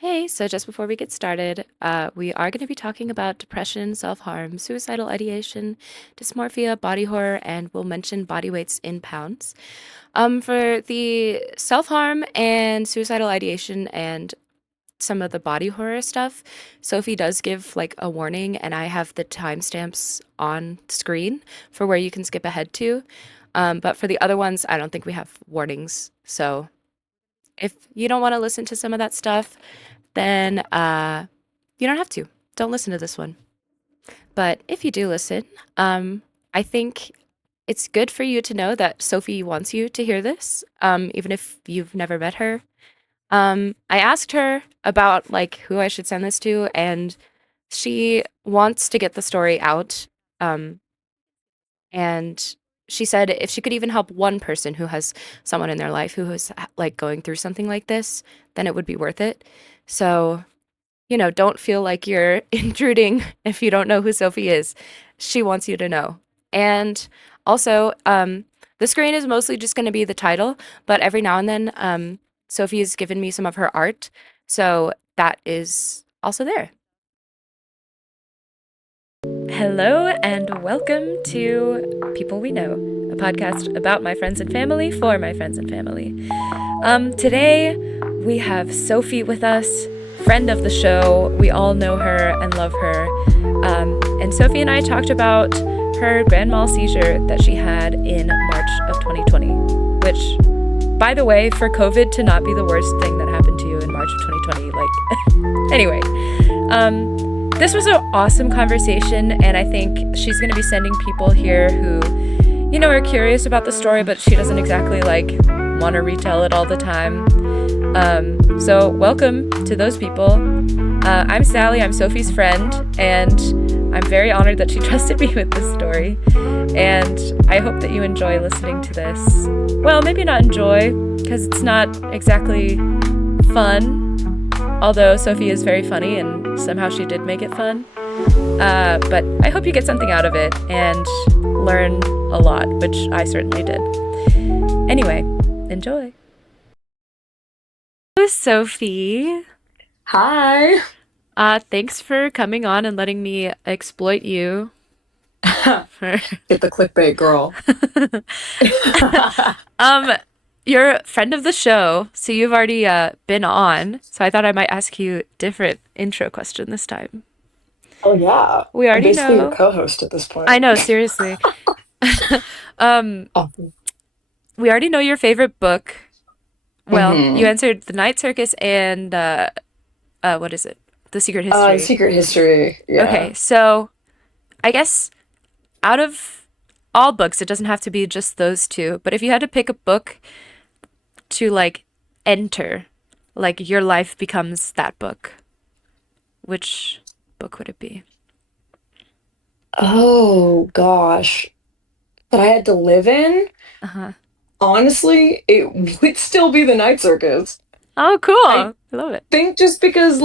Hey, so just before we get started, we are going to be talking about depression, self-harm, suicidal ideation, dysmorphia, body horror, and we'll mention body weights in pounds. For the self-harm and suicidal ideation and some of the body horror stuff, Sophie does give like a warning, and I have the timestamps on screen for where you can skip ahead to. But for the other ones, I don't think we have warnings. So if you don't want to listen to some of that stuff, then you don't have to. Don't listen to this one. But if you do listen, I think it's good for you to know that Sophie wants you to hear this, even if you've never met her. I asked her about like who I should send this to, and she wants to get the story out. Um, and she said if she could even help one person who has someone in their life who is like going through something like this, then it would be worth it. So don't feel like you're intruding if you don't know who Sophie is. She wants you to know. And also, the screen is mostly just going to be the title, but every now and then, Sophie has given me some of her art. So that is also there. Hello, and welcome to People We Know, a podcast about my friends and family for my friends and family. Today, we have Sophie with us, friend of the show. We all know her and love her. And Sophie and I talked about her grand mal seizure that she had in March of 2020, which, by the way, for COVID to not be the worst thing that happened to you in March of 2020, like, anyway. This was an awesome conversation, and I think she's going to be sending people here who, are curious about the story, but she doesn't exactly, want to retell it all the time. So welcome to those people. I'm Sally, I'm Sophie's friend, and I'm very honored that she trusted me with this story. And I hope that you enjoy listening to this. Well, maybe not enjoy, because it's not exactly fun, although Sophie is very funny, and somehow she did make it fun. But I hope you get something out of it and learn a lot, which I certainly did. Anyway, enjoy. Hello, Sophie. Hi. Thanks for coming on and letting me exploit you. For Get the clickbait, girl. um, you're a friend of the show, so you've already been on. So I thought I might ask you a different intro question this time. Oh yeah. We I'm already basically your know. co-host at this I point. know, seriously. um, Oh. we already know your favorite book. Well, you Mm-hmm. answered The Night Circus and what is it? The Secret History. Secret History. Yeah. Okay, so I guess out of all books, it doesn't have to be just those two, but if you had to pick a book to like enter, like your life becomes that book, which book would it be? Oh gosh. That I had to live in? Uh-huh. Honestly, it would still be the Night Circus. Oh, cool. I I love it. think just because,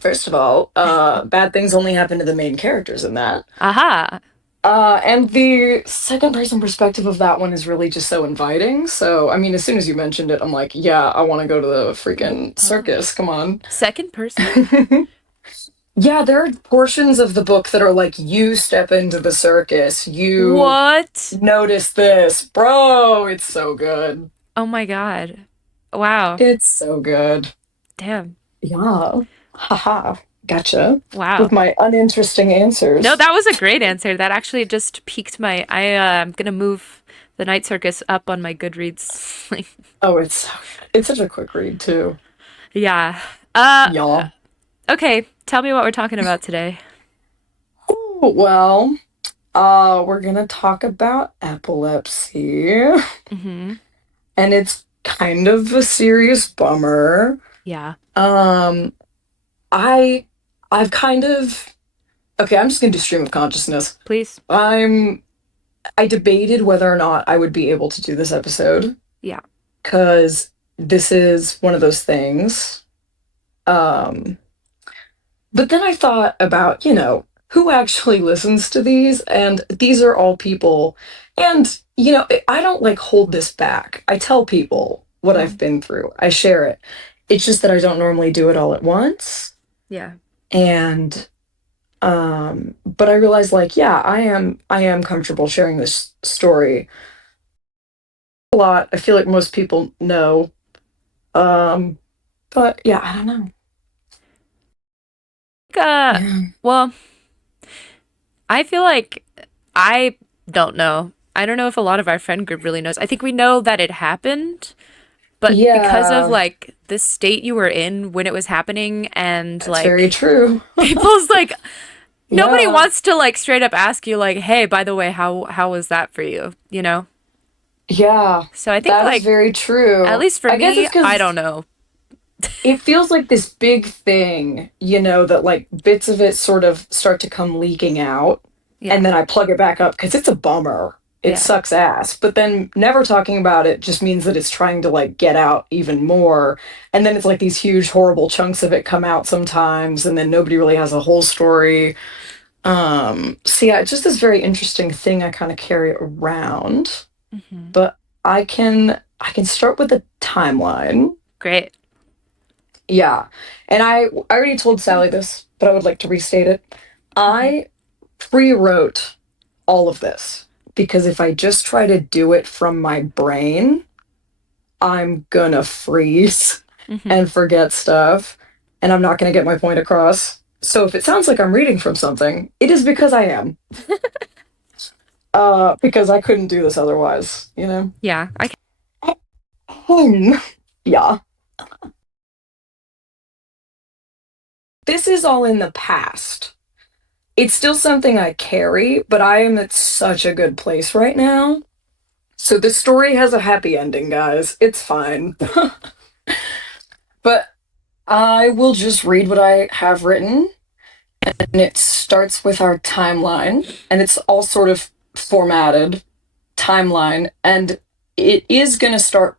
first of all, bad things only happen to the main characters in that. Aha. And the second person perspective of that one is really just so inviting. So, I mean, as soon as you mentioned it, I'm like, yeah, I want to go to the freaking Oh. circus. Come on. Second person? Yeah, there are portions of the book that are like, you step into the circus, you What? notice this. Bro, it's so good. Oh my God. Wow. It's so good. Damn. Yeah. Haha. Gotcha. Wow. With my uninteresting No, answers. that was a great answer. That actually just piqued my. I'm gonna move the Night Circus up on my Goodreads. Like, Oh, it's such a quick read too. yeah. Uh, Y'all. okay. Tell me what we're talking about today. Ooh, well, we're gonna talk about epilepsy, Mm-hmm. and it's kind of a serious bummer. Yeah. Um, I, I've kind of okay. I'm just gonna do stream of consciousness. Please. I'm. I debated whether or not I would be able to do this episode Yeah. because this is one of those things. Um, but then I thought about, who actually listens to these, and these are all people. And, I don't like hold this back. I tell people what I've Mm. been through, I share it. It's just that I don't normally do it all at once. Yeah. And but I realized like, yeah, I am comfortable sharing this story a lot. I feel like most people know. Um, but yeah, I don't know. Uh, Yeah. well, I feel like I don't know. I don't know if a lot of our friend group really knows. I think we know that it happened, but because of Yeah, like the state you were in when it was happening and that's very like true. people's like nobody Yeah. wants to like straight up ask you like, "Hey, by the way, how was that for you?" You know? Yeah, So I think that is like very at true. least for I guess me, it's I don't because know. it feels like this big thing, that like bits of it sort of start to come leaking out, Yeah. and then I plug it back up because it's a bummer. It Yeah. sucks ass. But then never talking about it just means that it's trying to like get out even more. And then it's like these huge, horrible chunks of it come out sometimes, and then nobody really has a whole story. So yeah, it's just this very interesting thing I kind of carry around. Hmm. But I can start with a timeline. Great. Yeah. And I already told Sally this, but I would like to restate it. Hmm. I pre-wrote all of this because if I just try to do it from my brain, I'm gonna freeze Hmm. and forget stuff, and I'm not gonna get my point across. So if it sounds like I'm reading from something, it is because I am. Because I couldn't do this otherwise, you know? Yeah. I can. Yeah. This is all in the past. It's still something I carry, but I am at such a good place right now. So the story has a happy ending, guys. It's fine. But I will just read what I have written, and it starts with our timeline, and it's all sort of formatted timeline, and it is going to start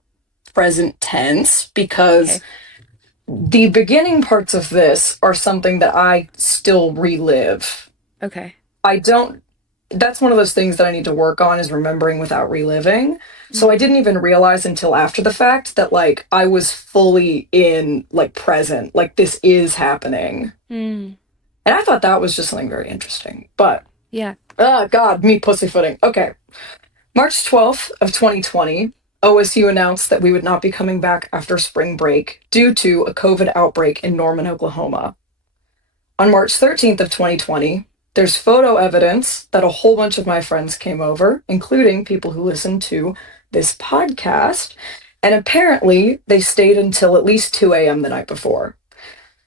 present tense because Okay. the beginning parts of this are something that I still relive. Okay. I don't That's one of those things that I need to work on is remembering without reliving. So I Mm. didn't even realize until after the fact that like I was fully in like present, like this is happening. Mm. And I thought that was just something very interesting. But Yeah. God, me pussyfooting. Okay. March 12th of 2020, OSU announced that we would not be coming back after spring break due to a COVID outbreak in Norman, Oklahoma. On March 13th of 2020, there's photo evidence that a whole bunch of my friends came over, including people who listen to this podcast, and apparently they stayed until at least 2 a.m. the night before.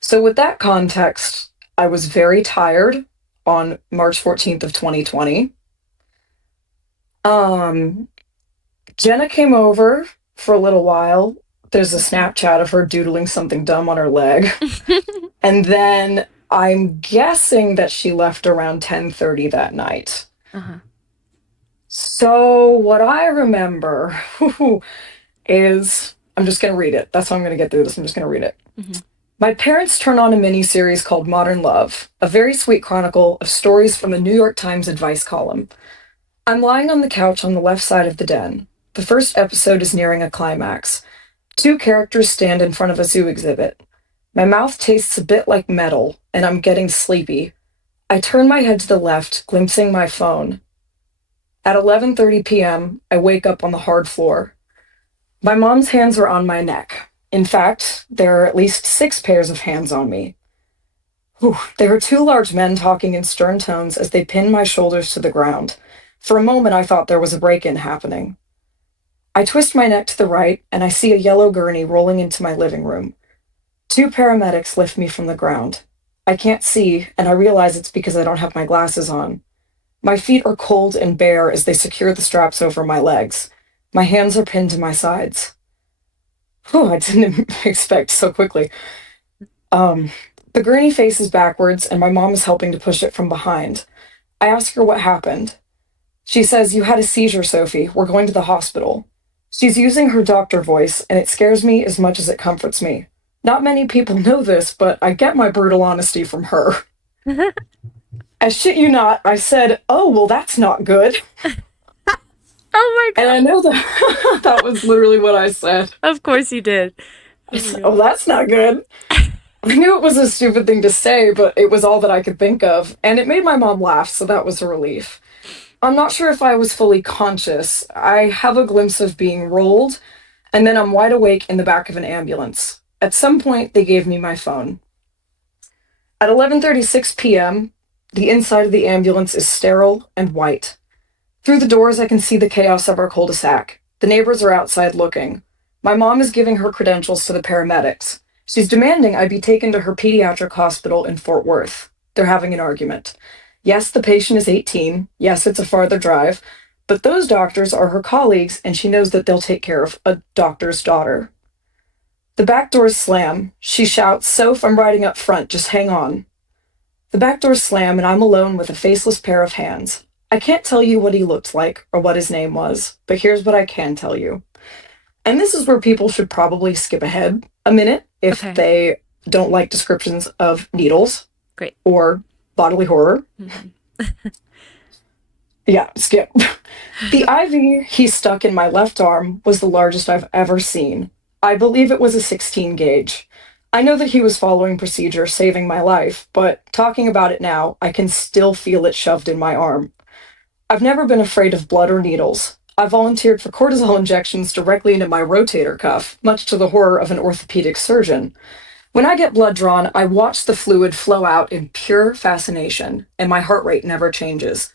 So with that context, I was very tired on March 14th of 2020. Um, Jenna came over for a little while. There's a Mhm. Snapchat of her doodling something dumb on her leg. And then I'm guessing that she left around 10:30 that night. Uh-huh. So what I remember is I'm just going to read it. That's how I'm going to get through this. I'm just going to read it. Hmm. My parents turned on a miniseries called Modern Love, a very sweet chronicle of stories from a New York Times advice column. I'm lying on the couch on the left side of the den. The first episode is nearing a climax. Two characters stand in front of a zoo exhibit. My mouth tastes a bit like metal, and I'm getting sleepy. I turn my head to the left, glimpsing my phone. At 11:30 p.m., I wake up on the hard floor. My mom's hands are on my neck. In fact, there are at least 6 pairs of hands on me. Whew. There are two large men talking in stern tones as they pin my shoulders to the ground. For a moment, I thought there was a break in happening. I twist my neck to the right, and I see a yellow gurney rolling into my living room. Two paramedics lift me from the ground. I can't see, and I realize it's because I don't have my glasses on. My feet are cold and bare as they secure the straps over my legs. My hands are pinned to my sides. Whew, I didn't expect so quickly. Um, the gurney faces backwards, and my mom is helping to push it from behind. I ask her what happened. She says, "You had a seizure, Sophie. We're going to the hospital." She's using her doctor voice, and it scares me as much as it comforts me. Not many people know this, but I get my brutal honesty from her. I shit you not, I said, "Oh, well, that's not good." Oh my And I God. know that that was literally what I said. Of course you did. I Oh my said, god. oh, that's not good. I knew it was a stupid thing to say, but it was all that I could think of. And it made my mom laugh, so that was a relief. I'm not sure if I was fully conscious. I have a glimpse of being rolled, and then I'm wide awake in the back of an ambulance. At some point, they gave me my phone. At 11:36 p.m., the inside of the ambulance is sterile and white. Through the doors, I can see the chaos of our cul-de-sac. The neighbors are outside looking. My mom is giving her credentials to the paramedics. She's demanding I be taken to her pediatric hospital in Fort Worth. They're having an argument. Yes, the patient is 18. Yes, it's a farther drive. But those doctors are her colleagues, and she knows that they'll take care of a doctor's daughter. The back doors slam. She shouts, Soph, I'm riding up front. Just hang on. The back doors slam, and I'm alone with a faceless pair of hands. I can't tell you what he looked like or what his name was, but here's what I can tell you. And this is where people should probably skip ahead a minute if Okay. they don't like descriptions of needles Great. or bodily horror. Mhm. Yeah, skip. The IV he stuck in my left arm was the largest I've ever seen. I believe it was a 16 gauge. I know that he was following procedure, saving my life, but talking about it now, I can still feel it shoved in my arm. I've never been afraid of blood or needles. I volunteered for cortisol injections directly into my rotator cuff, much to the horror of an orthopedic surgeon. When I get blood drawn, I watch the fluid flow out in pure fascination, and my heart rate never changes.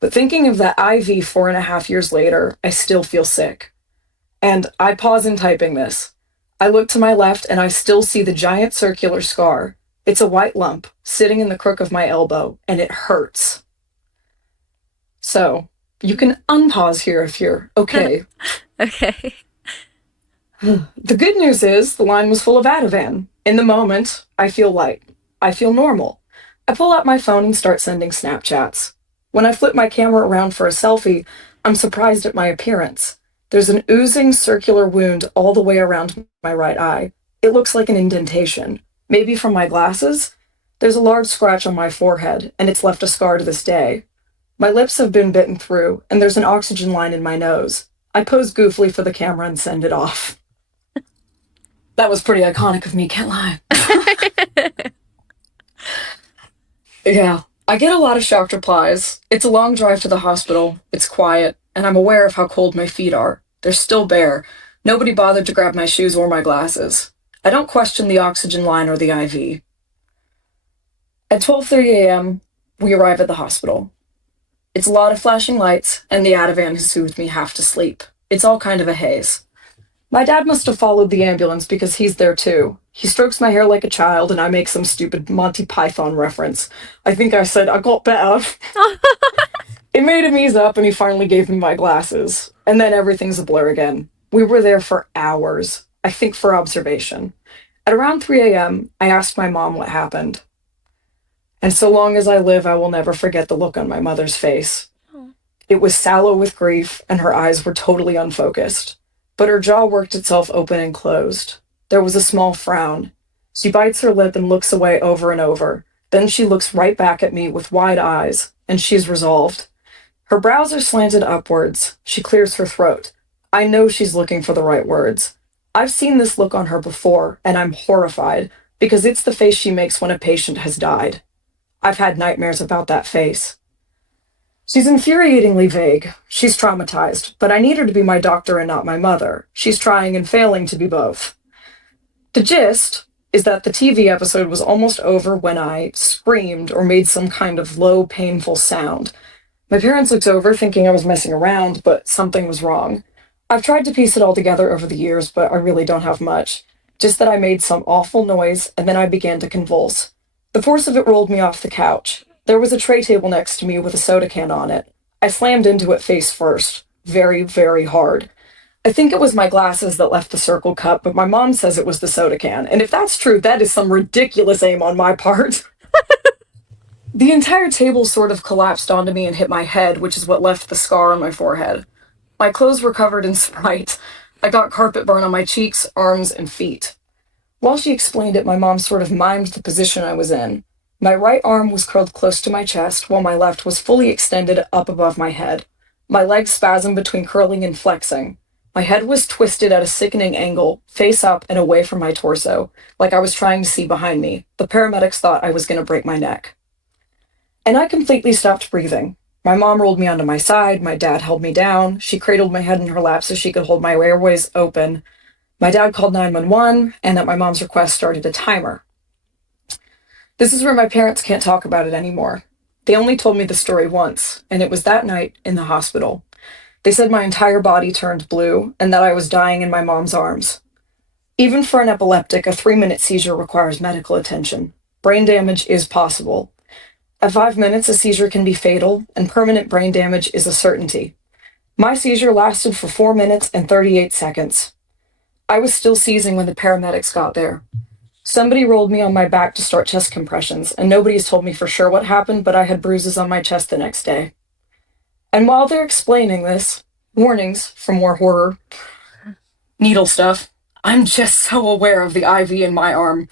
But thinking of that IV 4.5 years later, I still feel sick. And I pause in typing this. I look to my left and I still see the giant circular scar. It's a white lump sitting in the crook of my elbow, and it hurts. So, you can unpause here if you're okay. Okay. The good news is the line was full of Ativan. In the moment, I feel light. I feel normal. I pull out my phone and start sending Snapchats. When I flip my camera around for a selfie, I'm surprised at my appearance. There's an oozing circular wound all the way around my right eye. It looks like an indentation, maybe from my glasses. There's a large scratch on my forehead, and it's left a scar to this day. My lips have been bitten through, and there's an oxygen line in my nose. I pose goofily for the camera and send it off. That was pretty iconic of me, can't lie. Yeah. I get a lot of shocked replies. It's a long drive to the hospital. It's quiet, and I'm aware of how cold my feet are. They're still bare. Nobody bothered to grab my shoes or my glasses. I don't question the oxygen line or the IV. At 12:30 a.m., we arrive at the hospital. It's a lot of flashing lights, and the Ativan has soothed me half to sleep. It's all kind of a haze. My dad must have followed the ambulance because he's there too. He strokes my hair like a child, and I make some stupid Monty Python reference. I think I said, I got better. It made him ease up, and he finally gave me my glasses. And then everything's a blur again. We were there for hours, I think for observation. At around 3 a.m., I asked my mom what happened. And so long as I live, I will never forget the look on my mother's face. Oh. It was sallow with grief, and her eyes were totally unfocused. But her jaw worked itself open and closed. There was a small frown. She bites her lip and looks away over and over. Then she looks right back at me with wide eyes, and she's resolved. Her brows are slanted upwards. She clears her throat. I know she's looking for the right words. I've seen this look on her before, and I'm horrified, because it's the face she makes when a patient has died. I've had nightmares about that face. She's infuriatingly vague. She's traumatized, but I need her to be my doctor and not my mother. She's trying and failing to be both. The gist is that the TV episode was almost over when I screamed or made some kind of low, painful sound. My parents looked over thinking I was messing around, but something was wrong. I've tried to piece it all together over the years, but I really don't have much. Just that I made some awful noise and then I began to convulse. The force of it rolled me off the couch. There was a tray table next to me with a soda can on it. I slammed into it face first, very, very hard. I think it was my glasses that left the circle cut, but my mom says it was the soda can. And if that's true, that is some ridiculous aim on my part. The entire table sort of collapsed onto me and hit my head, which is what left the scar on my forehead. My clothes were covered in Sprite. I got carpet burn on my cheeks, arms, and feet. While she explained it, my mom sort of mimed the position I was in. My right arm was curled close to my chest, while my left was fully extended up above my head. My legs spasmed between curling and flexing. My head was twisted at a sickening angle, face up and away from my torso, like I was trying to see behind me. The paramedics thought I was going to break my neck. And I completely stopped breathing. My mom rolled me onto my side. My dad held me down. She cradled my head in her lap so she could hold my airways open. My dad called 911, and at my mom's request, started a timer. This is where my parents can't talk about it anymore. They only told me the story once, and it was that night in the hospital. They said my entire body turned blue and that I was dying in my mom's arms. Even for an epileptic, a 3-minute seizure requires medical attention. Brain damage is possible. At 5 minutes, a seizure can be fatal, and permanent brain damage is a certainty. My seizure lasted for 4 minutes and 38 seconds. I was still seizing when the paramedics got there. Somebody rolled me on my back to start chest compressions, and nobody's told me for sure what happened, but I had bruises on my chest the next day. And while they're explaining this, warnings for more horror, needle stuff, I'm just so aware of the IV in my arm.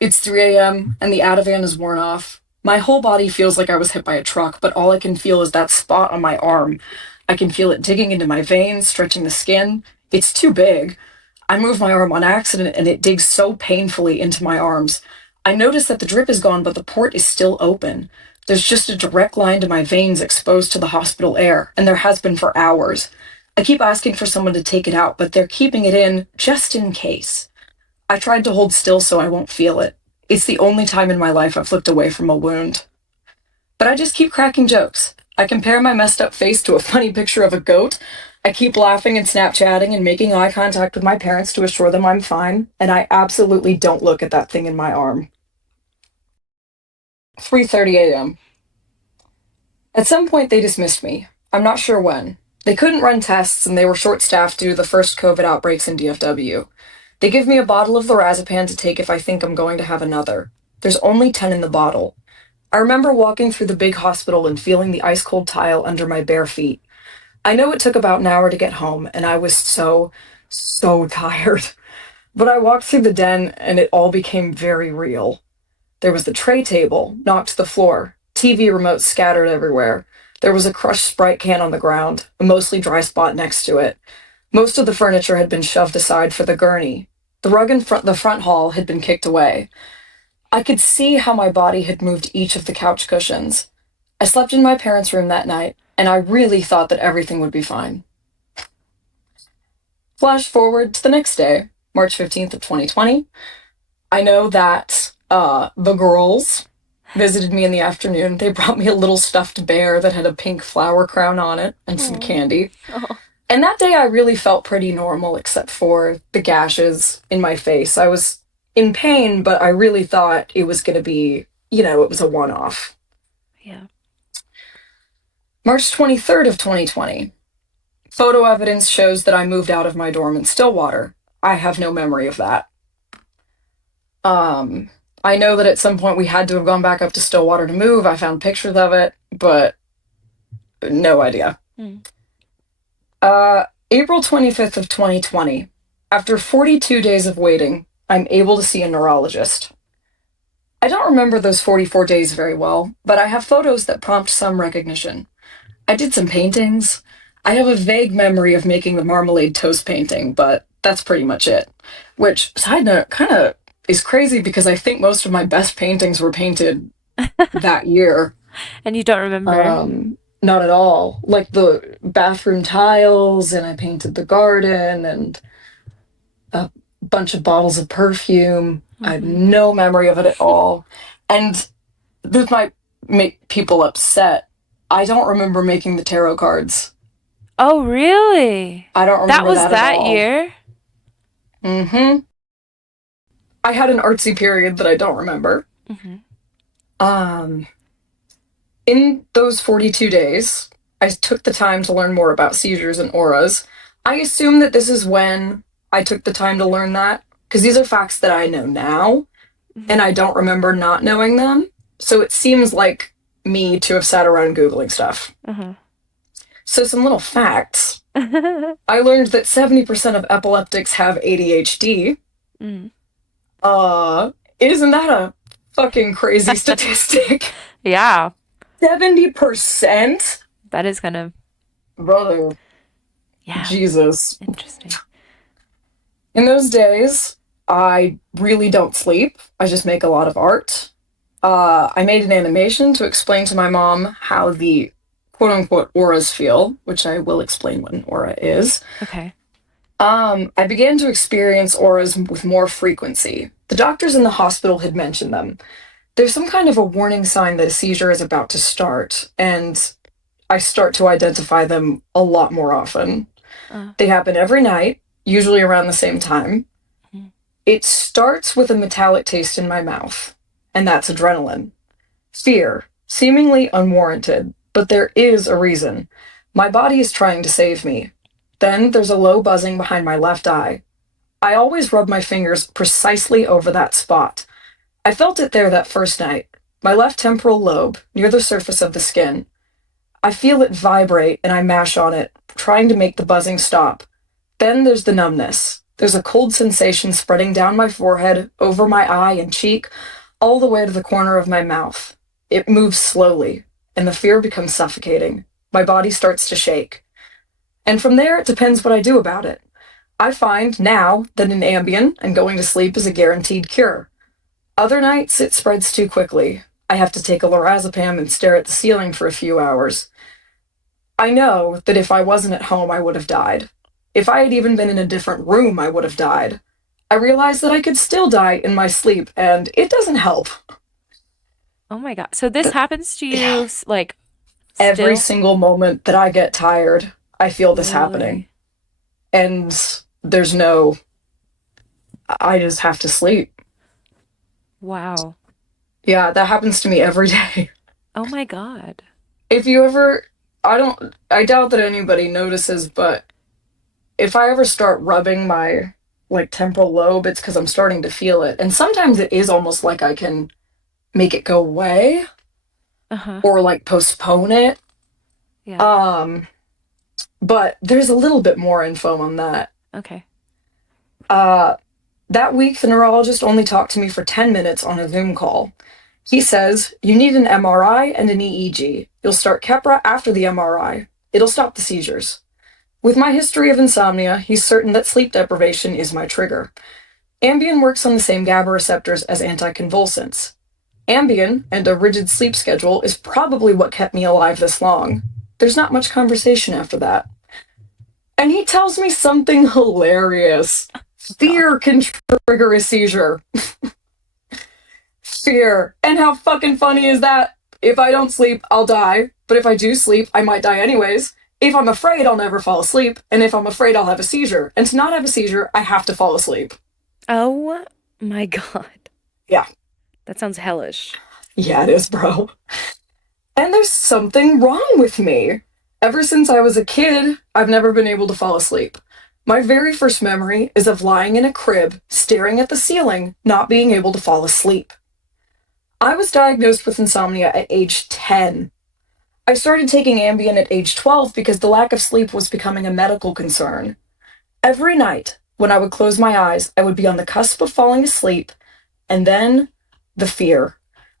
It's 3 a.m., and the Ativan is worn off. My whole body feels like I was hit by a truck, but all I can feel is that spot on my arm. I can feel it digging into my veins, stretching the skin. It's too big. I move my arm on accident, and it digs so painfully into my arms. I notice that the drip is gone, but the port is still open. There's just a direct line to my veins exposed to the hospital air, and there has been for hours. I keep asking for someone to take it out, but they're keeping it in just in case. I tried to hold still so I won't feel it. It's the only time in my life I've looked away from a wound. But I just keep cracking jokes. I compare my messed up face to a funny picture of a goat. I keep laughing and Snapchatting and making eye contact with my parents to assure them I'm fine, and I absolutely don't look at that thing in my arm. 3:30 a.m. At some point they dismissed me. I'm not sure when. They couldn't run tests and they were short-staffed due to the first COVID outbreaks in DFW. They give me a bottle of lorazepam to take if I think I'm going to have another. There's only 10 in the bottle. I remember walking through the big hospital and feeling the ice-cold tile under my bare feet. I know it took about an hour to get home, and I was so tired. But I walked through the den, and it all became very real. There was the tray table, knocked to the floor, TV remotes scattered everywhere. There was a crushed Sprite can on the ground, a mostly dry spot next to it. Most of the furniture had been shoved aside for the gurney. The rug in the front hall had been kicked away. I could see how my body had moved each of the couch cushions. I slept in my parents' room that night, and I really thought that everything would be fine. Flash forward to the next day, March 15th of 2020. I know that the girls visited me in the afternoon. They brought me a little stuffed bear that had a pink flower crown on it and some Oh. candy. Oh. And that day I really felt pretty normal, except for the gashes in my face. I was in pain, but I really thought it was going to be, it was a one off. Yeah. March 23rd of 2020. Photo evidence shows that I moved out of my dorm in Stillwater. I have no memory of that. I know that at some point we had to have gone back up to Stillwater to move. I found pictures of it, but no idea. Mm. April 25th of 2020. After 42 days of waiting, I'm able to see a neurologist. I don't remember those 44 days very well, but I have photos that prompt some recognition. I did some paintings. I have a vague memory of making the marmalade toast painting, but that's pretty much it. Which, side note, kind of is crazy because I think most of my best paintings were painted that year. And you don't remember? Not at all. Like the bathroom tiles, and I painted the garden and a bunch of bottles of perfume. I have Mm-hmm. no memory of it at all. And this might make people upset. I don't remember making the tarot cards. Oh, really? I don't That remember was that at that all. year? Mm-hmm. I had an artsy period that I don't remember. Mm-hmm. Um, in those 42 days, I took the time to learn more about seizures and auras. I assume that this is when I took the time to learn that, because these are facts that I know now, and I don't remember not knowing them. So it seems like me to have sat around Googling stuff. Mm-hmm. So, some little facts. Mm-hmm. I learned that 70% of epileptics have ADHD. Mm. Isn't that a fucking crazy statistic? Yeah, 70%? that is kind of. Brother. Yeah. Jesus. Interesting. In those days, I really don't sleep. I just make a lot of art. I made an animation to explain to my mom how the quote unquote auras feel, which I will explain what an aura is. Okay. I began to experience auras with more frequency. The doctors in the hospital had mentioned them. There's some kind of a warning sign that a seizure is about to start, and I start to identify them a lot more often. Uh, They happen every night, usually around the same time. mhm. It starts with a metallic taste in my mouth, and that's adrenaline. Fear, seemingly unwarranted, but there is a reason. My body is trying to save me. Then there's a low buzzing behind my left eye. I always rub my fingers precisely over that spot. I felt it there that first night, my left temporal lobe, near the surface of the skin. I feel it vibrate and I mash on it, trying to make the buzzing stop. Then there's the numbness. There's a cold sensation spreading down my forehead, over my eye and cheek, all the way to the corner of my mouth. It moves slowly, and the fear becomes suffocating. My body starts to shake. And from there, it depends what I do about it. I find now that an Ambien and going to sleep is a guaranteed cure. Other nights, it spreads too quickly. I have to take a lorazepam and stare at the ceiling for a few hours. I know that if I wasn't at home, I would have died. If I had even been in a different room, I would have died. I realized that I could still die in my sleep, and it doesn't help. Oh my God. So this The, happens to you like every still? single moment that I get tired, I feel this happening. Really? And there's no, I just have to sleep. Wow. Yeah, that happens to me every day. Oh my God. If you ever, I doubt that anybody notices, but if I ever start rubbing my like temporal lobe, it's because I'm starting to feel it. And sometimes it is almost like I can make it go away Uh-huh. or like postpone it. Yeah. Um, but there's a little bit more info on that. Okay. Uh, that week, the neurologist only talked to me for 10 minutes on a Zoom call. He says, you need an MRI and an EEG. You'll start Keppra after the MRI. It'll stop the seizures. With my history of insomnia, he's certain that sleep deprivation is my trigger. Ambien works on the same GABA receptors as anticonvulsants. Ambien and a rigid sleep schedule is probably what kept me alive this long. There's not much conversation after that. And he tells me something hilarious. God. Fear can trigger a seizure. Fear. And how fucking funny is that? If I don't sleep, I'll die. But if I do sleep, I might die anyways. If I'm afraid, I'll never fall asleep. And if I'm afraid, I'll have a seizure. And to not have a seizure, I have to fall asleep. Oh my God. Yeah. That sounds hellish. Yeah, it is, bro. And there's something wrong with me. Ever since I was a kid, I've never been able to fall asleep. My very first memory is of lying in a crib, staring at the ceiling, not being able to fall asleep. I was diagnosed with insomnia at age 10. I started taking Ambien at age 12 because the lack of sleep was becoming a medical concern. Every night, when I would close my eyes, I would be on the cusp of falling asleep, and then the fear.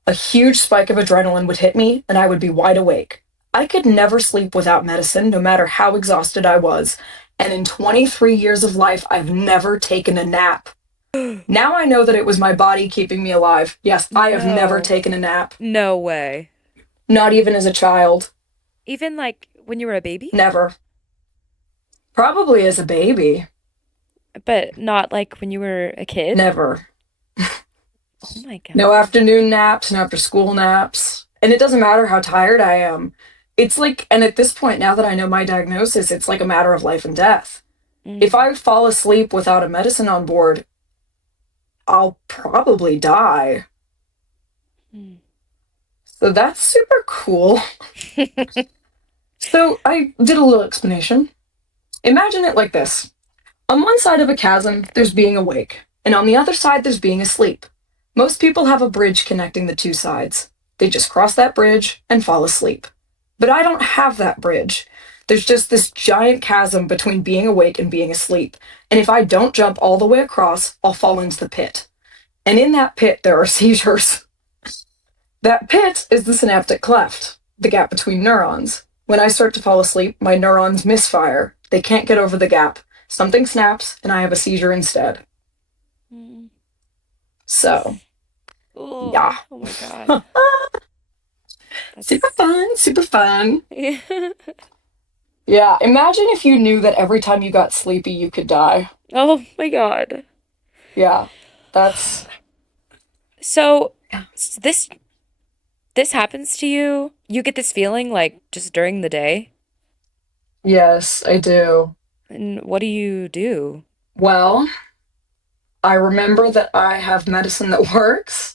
A huge spike of adrenaline would hit me, and I would be wide awake. I could never sleep without medicine, no matter how exhausted I was. And in 23 years of life, I've never taken a nap. Now I know that it was my body keeping me alive. Yes, I have never No. taken a nap. No way. Not even as a child. Even like when you were a baby? Never. Probably as a baby. But not like when you were a kid? Never. Oh my No God. afternoon naps, no after school naps. And it doesn't matter how tired I am. It's like, and at this point, now that I know my diagnosis, it's like a matter of life and death. If Mm. I fall asleep without a medicine on board, I'll probably die. Mm. So that's super cool. So I did a little explanation. Imagine it like this. On one side of a chasm, there's being awake, and on the other side, there's being asleep. Most people have a bridge connecting the two sides. They just cross that bridge and fall asleep. But I don't have that bridge. There's just this giant chasm between being awake and being asleep. And if I don't jump all the way across, I'll fall into the pit. And in that pit, there are seizures. That pit is the synaptic cleft, the gap between neurons. When I start to fall asleep, my neurons misfire. They can't get over the gap. Something snaps, and I have a seizure instead. Mm. So, yeah. Oh, oh my God. Super That's fun, super fun. yeah. Yeah, imagine if you knew that every time you got sleepy, you could die. Oh my God. Yeah, that's. So Yeah. this happens to you? You get this feeling like just during the day? Yes, I do. And what do you do? Well, I remember that I have medicine that works.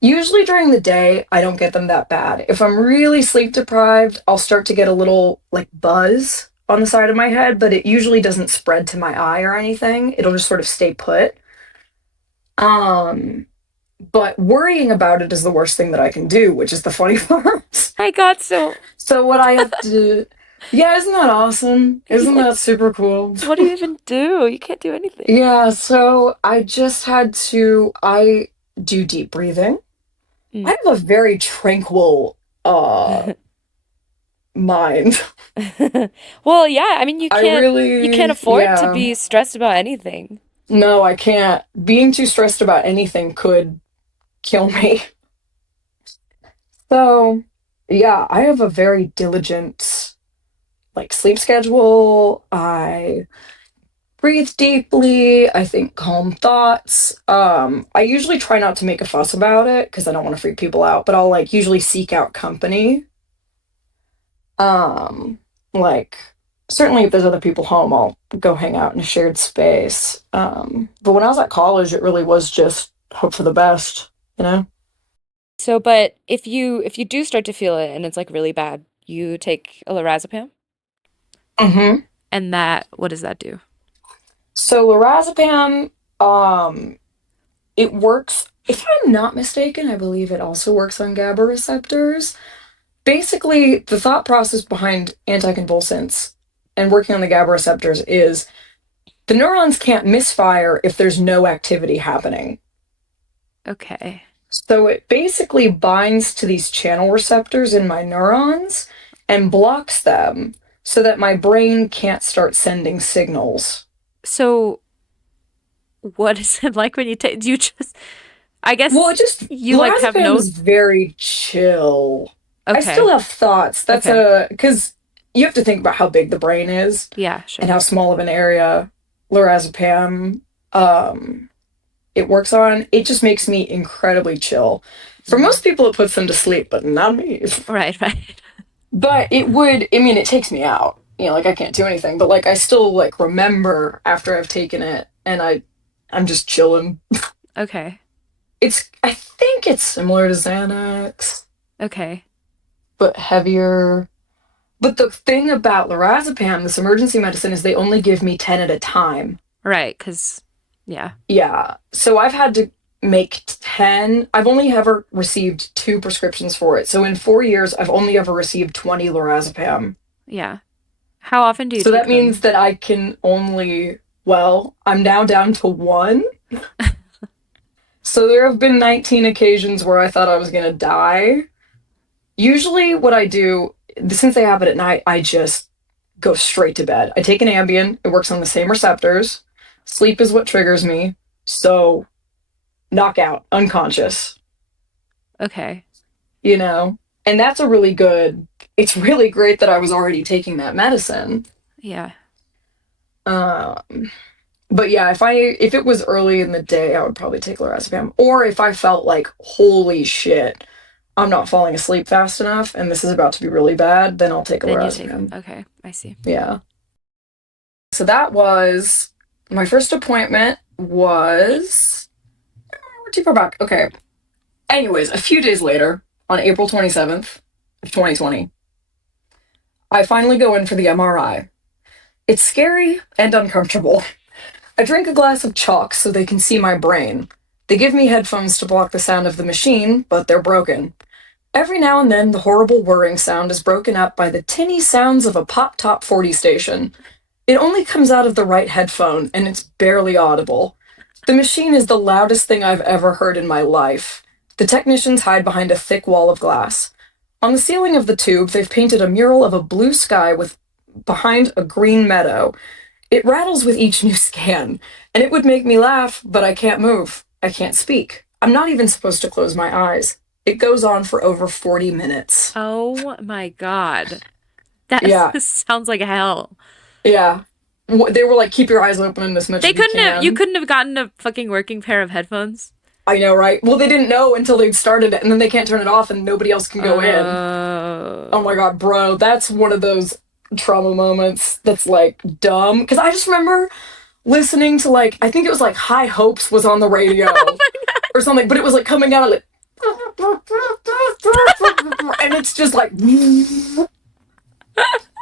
Usually during the day, I don't get them that bad. If I'm really sleep deprived, I'll start to get a little like buzz on the side of my head, but it usually doesn't spread to my eye or anything. It'll just sort of stay put. Um, but worrying about it is the worst thing that I can do, which is the funny part. My God, so So what I have to, yeah, isn't that awesome? Isn't like that super cool? what do you even do? You can't do anything. Yeah, so I just had to, I do deep breathing. I Mm. have a very tranquil mind. Well, yeah, I mean I you can't really, afford to yeah. be stressed about anything. No, I can't. Being too stressed about anything could kill me. So, yeah, I have a very diligent like sleep schedule. I breathe deeply. I think calm thoughts. I usually try not to make a fuss about it because I don't want to freak people out, but I'll like usually seek out company. Um, like certainly if there's other people home, I'll go hang out in a shared space. But when I was at college, it really was just hope for the best, you know? So, but if you do start to feel it and it's like really bad, you take a lorazepam, Hmm. and that what does that do? So lorazepam, um, it works. If I'm not mistaken, I believe it also works on GABA receptors. Basically, the thought process behind anticonvulsants and working on the GABA receptors is the neurons can't misfire if there's no activity happening. Okay. So it basically binds to these channel receptors in my neurons and blocks them so that my brain can't start sending signals. So, what is it like when you take, do you just, I Well, guess it just you like have lorazepam no, is very chill. I still okay, have thoughts. That's okay. a because you have to think about how big the brain is Yeah, and sure. how small of an area lorazepam um it works on. It just makes me incredibly chill. For Mm. most people, it puts them to sleep, but not me. Right, right. But it would. I mean, it takes me out. You know, like I can't do anything, but like I still like remember after I've taken it, and I'm just chilling. Okay. It's. I think it's similar to Xanax, Okay. but heavier. But the thing about lorazepam, this emergency medicine, is they only give me 10 at a time. Right, 'cause yeah. Yeah. So I've had to make 10. I've only ever received two prescriptions for it. So in 4 years, I've only ever received 20 lorazepam. Yeah. How often do you So that take means them? that I can only, well, I'm now down to one. So there have been 19 occasions where I thought I was going to die. Usually, what I do, since they happen at night, I just go straight to bed. I take an Ambien, it works on the same receptors. Sleep is what triggers me. So, knockout, unconscious, Okay. you know? And that's a really good, it's really great that I was already taking that medicine. Yeah. Um, but yeah, if it was early in the day, I would probably take lorazepam. Or if I felt like, holy shit, I'm not falling asleep fast enough and this is about to be really bad, then I'll take a Then you take it. lorazepam. Okay, I see. Yeah. So that was my first appointment was we're too far back. Okay. Anyways, a few days later, on April 27th of 2020, I finally go in for the MRI. It's scary and uncomfortable. I drink a glass of chalk so they can see my brain. They give me headphones to block the sound of the machine, but they're broken. Every now and then, the horrible whirring sound is broken up by the tinny sounds of a pop top 40 station. It only comes out of the right headphone, and it's barely audible. The machine is the loudest thing I've ever heard in my life. The technicians hide behind a thick wall of glass. On the ceiling of the tube, they've painted a mural of a blue sky with behind a green meadow. It rattles with each new scan, and it would make me laugh, but I can't move. I can't speak. I'm not even supposed to close my eyes. It goes on for over 40 minutes. Oh my God. That Yeah, sounds like hell. yeah. They were like, keep your eyes open as much They as you couldn't have, you can. couldn't have gotten a fucking working pair of headphones. I know, right? Well, they didn't know until they'd started it, and then they can't turn it off, and nobody else can go in. Oh my Oh. God, bro, that's one of those trauma moments that's like dumb. Because I just remember listening to like, I think it was like High Hopes was on the radio or something, but it was like coming out of like, and it's just like,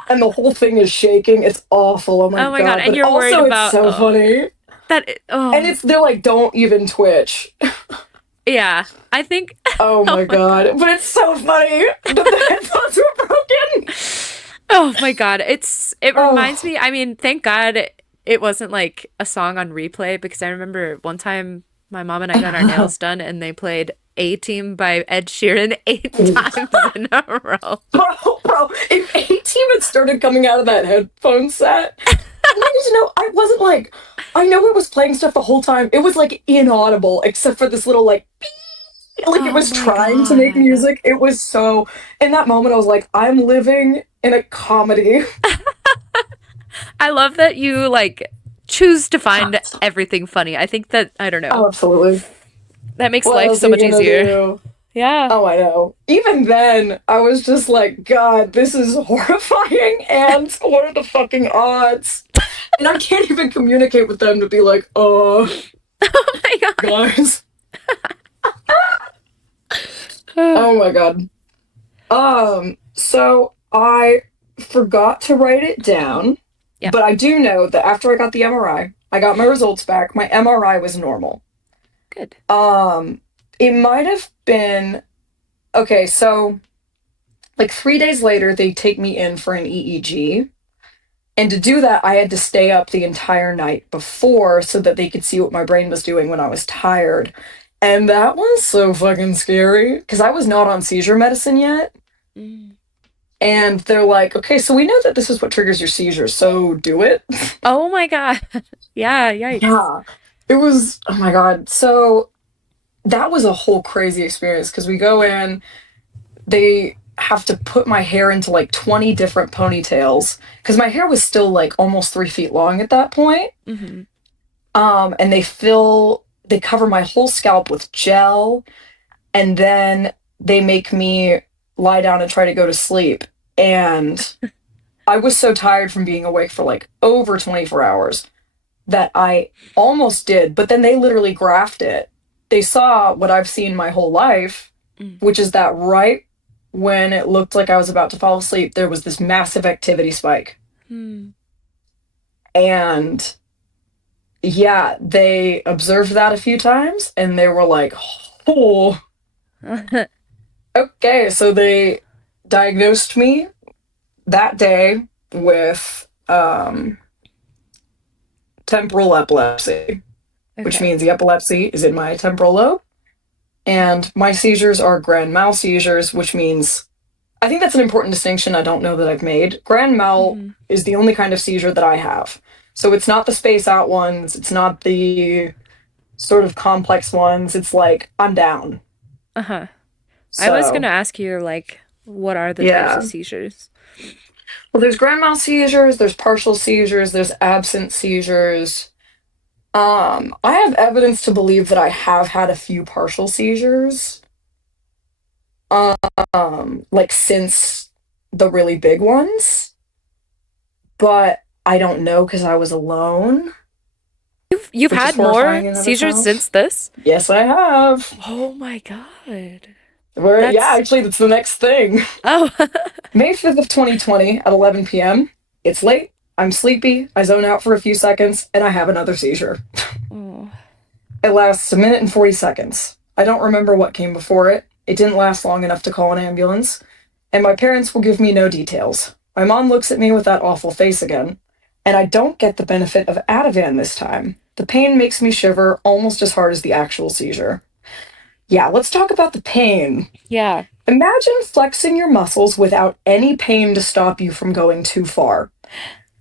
and the whole thing is shaking. It's awful. Oh my Oh my God. God. And But you're worried also, it's about so funny. And oh they're like, don't even twitch. yeah. I think Oh oh my my God. God. But it's so funny that the headphones were broken. Oh my God. It reminds Oh, me, I mean, thank God it wasn't like a song on replay because I remember one time my mom and I got our nails done and they played A Team by Ed Sheeran 8 times in a row. bro, if A-Team had started coming out of that headphone set, I need to know, I wasn't like, I know it was playing stuff the whole time. It was like inaudible, except for this little like, beep, like it Oh was my trying to make God. music. It was so, in that moment, I was like, I'm living in a comedy. I love that you like choose to find everything funny. I think that I don't know. Oh, absolutely. That makes What life else are so you much gonna easier. do? Yeah. Oh, I know. Even then, I was just like, God, this is horrifying, and what are the fucking odds? And I can't even communicate with them to be like, Oh my God. guys. Oh my God. So I forgot to write it down, Yep. but I do know that after I got the MRI, I got my results back. My MRI was normal. Good. Um, it might have been okay, so like 3 days later, they take me in for an EEG. And to do that, I had to stay up the entire night before so that they could see what my brain was doing when I was tired. And that was so fucking scary because I was not on seizure medicine yet. Mm. And they're like, okay, so we know that this is what triggers your seizures, so do it. Oh my God. Yeah, yikes. Yeah. It was, oh my God. So that was a whole crazy experience because we go in, they have to put my hair into like 20 different ponytails because my hair was still like almost 3 feet long at that point. Hmm. And they cover my whole scalp with gel, and then they make me lie down and try to go to sleep. And I was so tired from being awake for like over 24 hours that I almost did, but then they literally graphed it. They saw what I've seen my whole life, Mm. which is that right when it looked like I was about to fall asleep, there was this massive activity spike. Hmm. And yeah, they observed that a few times and they were like, oh, okay. So they diagnosed me that day with temporal epilepsy, which Okay. means the epilepsy is in my temporal lobe. And my seizures are grand mal seizures, which means I think that's an important distinction I don't know that I've made. Grand mal Hmm. is the only kind of seizure that I have. So it's not the space out ones, it's not the sort of complex ones. It's like I'm down. Uh-huh. I was gonna So, ask you, like, what are the types of yeah. seizures? Well, there's grand mal seizures, there's partial seizures, there's absent seizures. I have evidence to believe that I have had a few partial seizures. Like since the really big ones, but I don't know because I was alone, You've which is had more horrifying in of seizures itself. since this? Yes, I have. Oh my God. Yeah, That's actually, that's the next thing. oh. May 5th of 2020 at 11 p.m. It's late. I'm sleepy. I zone out for a few seconds, and I have another seizure. Oh. It lasts a minute and 40 seconds. I don't remember what came before it. It didn't last long enough to call an ambulance, and my parents will give me no details. My mom looks at me with that awful face again, and I don't get the benefit of Ativan this time. The pain makes me shiver almost as hard as the actual seizure. Yeah, let's talk about the pain. Yeah. Imagine flexing your muscles without any pain to stop you from going too far.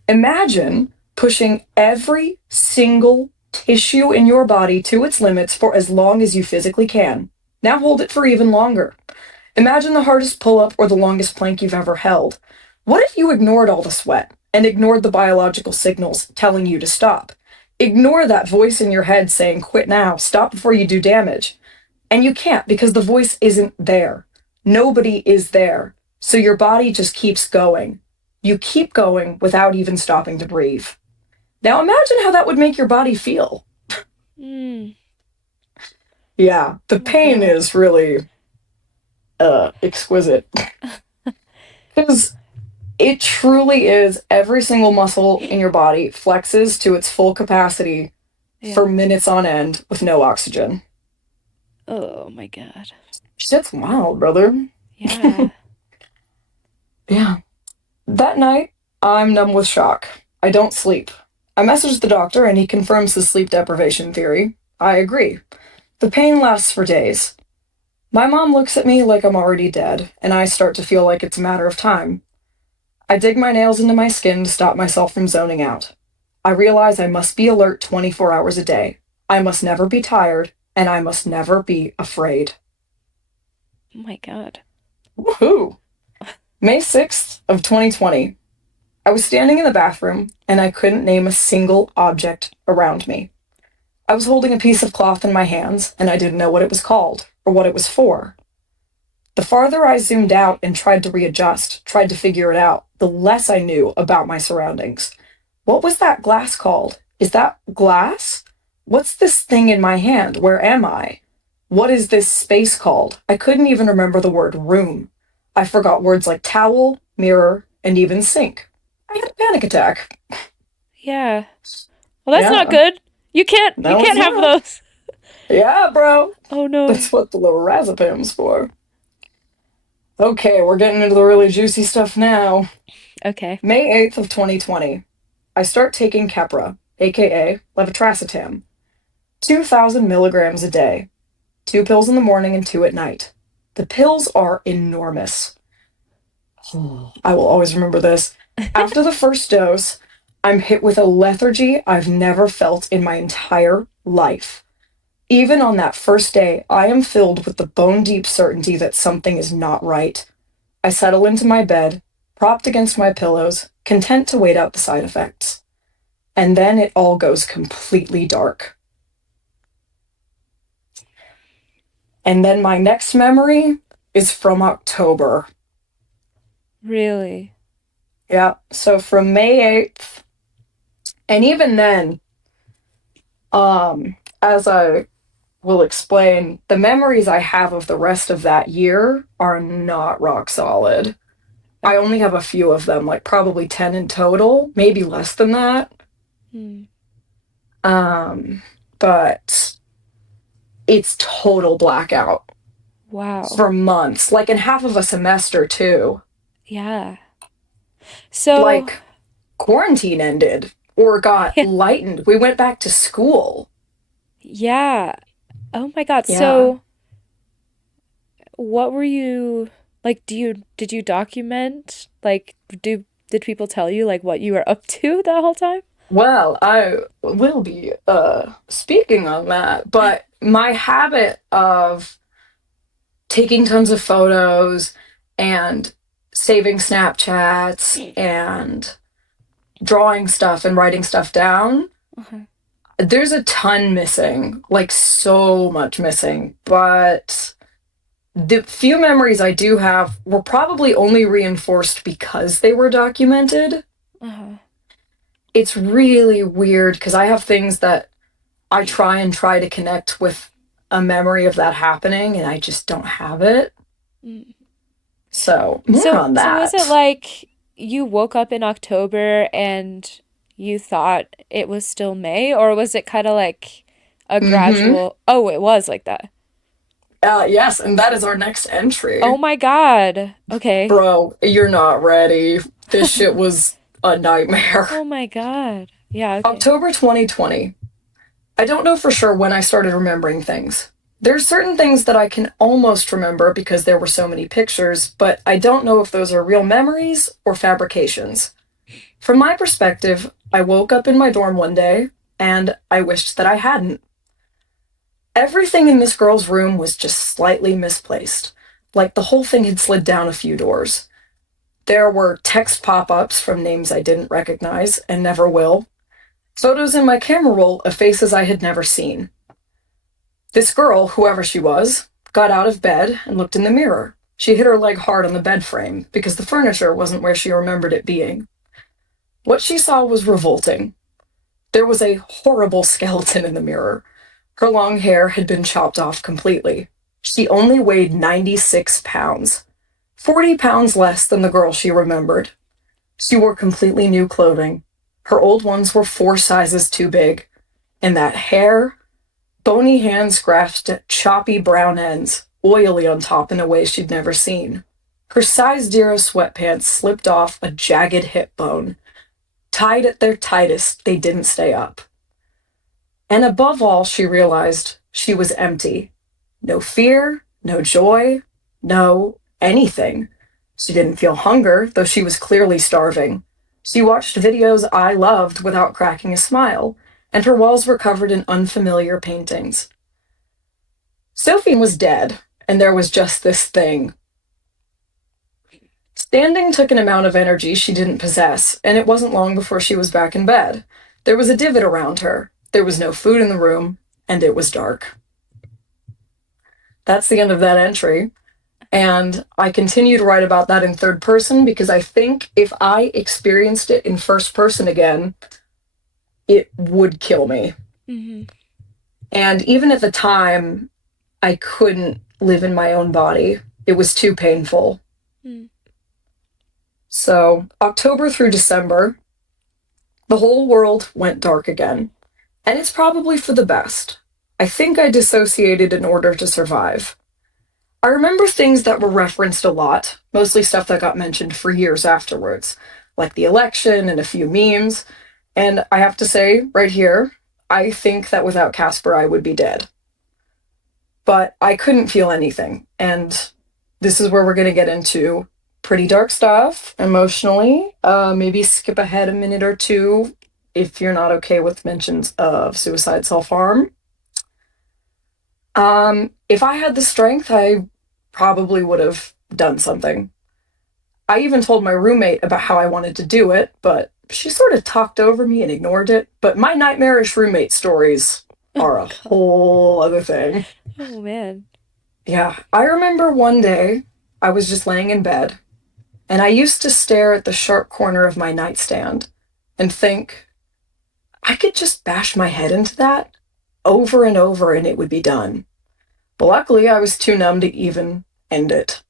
Imagine pushing every single tissue in your body to its limits for as long as you physically can. Now hold it for even longer. Imagine the hardest pull up or the longest plank you've ever held. What if you ignored all the sweat and ignored the biological signals telling you to stop? Ignore that voice in your head saying, quit now, stop before you do damage. And you can't because the voice isn't there. Nobody is there. So your body just keeps going. You keep going without even stopping to breathe. Now imagine how that would make your body feel. Mm. Yeah, the Oh my pain God. is really exquisite. Because it truly is every single muscle in your body flexes to its full capacity for Yeah. minutes on end with no oxygen. Oh my God. Shit's wild, brother. Yeah. Yeah. That night, I'm numb with shock. I don't sleep. I message the doctor and he confirms the sleep deprivation theory. I agree. The pain lasts for days. My mom looks at me like I'm already dead, and I start to feel like it's a matter of time. I dig my nails into my skin to stop myself from zoning out. I realize I must be alert 24 hours a day. I must never be tired, and I must never be afraid. Oh my God. Woohoo! May 6th of 2020. I was standing in the bathroom, and I couldn't name a single object around me. I was holding a piece of cloth in my hands, and I didn't know what it was called or what it was for. The farther I zoomed out and tried to readjust, tried to figure it out, the less I knew about my surroundings. What was that glass called? Is that glass? What's this thing in my hand? Where am I? What is this space called? I couldn't even remember the word room. I forgot words like towel, mirror, and even sink. I had a panic attack. Yeah. Well, that's not Yeah, good. You no, it's can't have not. those. Yeah, bro. Oh no. That's what the lorazepam's for. Okay, we're getting into the really juicy stuff now. Okay. May 8th of 2020. I start taking Keppra, aka levetiracetam, 2,000 milligrams a day. 2 pills in the morning and two at night. The pills are enormous. I will always remember this. After the first dose, I'm hit with a lethargy I've never felt in my entire life. Even on that first day, I am filled with the bone deep certainty that something is not right. I settle into my bed, propped against my pillows, content to wait out the side effects. And then it all goes completely dark. And then my next memory is from October. Really? Yeah, so from May 8th, and even then, as I will explain, the memories I have of the rest of that year are not rock solid. I only Okay. have a few of them, like probably 10 in total, maybe less than that. Hmm. Um, but it's total blackout Wow. for months, like in half of a semester too. Yeah. So, Like quarantine ended or got yeah. lightened. We went back to school. Yeah. Oh my God. Yeah. So, what were you like did you document did people tell you like what you were up to that whole time? Well, I will be speaking on that, but my habit of taking tons of photos and saving Snapchats and drawing stuff and writing stuff down, Uh-huh. there's a ton missing, like so much missing. But the few memories I do have were probably only reinforced because they were documented. Uh-huh. It's really weird because I have things that I try to connect with a memory of that happening and I just don't have it. Mm. So, more So on so was it that. like you woke up in October and you thought it was still May, or was it kind of like a Mm-hmm. gradual? Oh, it was like that. Yes, and that is our next entry. Oh my God. Okay. Bro, you're not ready. This shit was a nightmare. Oh my God. Yeah, okay. October 2020. I don't know for sure when I started remembering things. There's certain things that I can almost remember because there were so many pictures, but I don't know if those are real memories or fabrications. From my perspective, I woke up in my dorm one day and I wished that I hadn't. Everything in this girl's room was just slightly misplaced, like the whole thing had slid down a few doors. There were text pop ups from names I didn't recognize and never will, photos in my camera roll of faces I had never seen. This girl, whoever she was, got out of bed and looked in the mirror. She hit her leg hard on the bed frame because the furniture wasn't where she remembered it being. What she saw was revolting. There was a horrible skeleton in the mirror. Her long hair had been chopped off completely. She only weighed 96 pounds, 40 pounds less than the girl she remembered. She wore completely new clothing. Her old ones were 4 sizes too big. And that hair, bony hands grasped at choppy brown ends, oily on top in a way she'd never seen. Her size 0 sweatpants slipped off a jagged hip bone. Tied at their tightest, they didn't stay up. And above all, she realized she was empty. No fear, no joy, no anything. She didn't feel hunger, though she was clearly starving. She watched videos I loved without cracking a smile, and her walls were covered in unfamiliar paintings. Sophie was dead, and there was just this thing. Standing took an amount of energy she didn't possess, and it wasn't long before she was back in bed. There was a divot around her. There was no food in the room, and it was dark. That's the end of that entry. And I continue to write about that in third person because I think if I experienced it in first person again, it would kill me. Mm-hmm. And even at the time, I couldn't live in my own body. It was too painful. Mm. So, October through December, the whole world went dark again. And it's probably for the best. I think I dissociated in order to survive. I remember things that were referenced a lot, mostly stuff that got mentioned for years afterwards, like the election and a few memes. And I have to say, right here, I think that without Casper, I would be dead. But I couldn't feel anything. And this is where we're going to get into pretty dark stuff emotionally. Maybe skip ahead a minute or two if you're not okay with mentions of suicide, self harm. If I had the strength, I probably would have done something. I even told my roommate about how I wanted to do it, but she sort of talked over me and ignored it. But my nightmarish roommate stories Oh are a God. whole other thing. Oh man. Yeah, I remember one day I was just laying in bed, and I used to stare at the sharp corner of my nightstand and think, I could just bash my head into that over and over and it would be done. But luckily, I was too numb to even end it.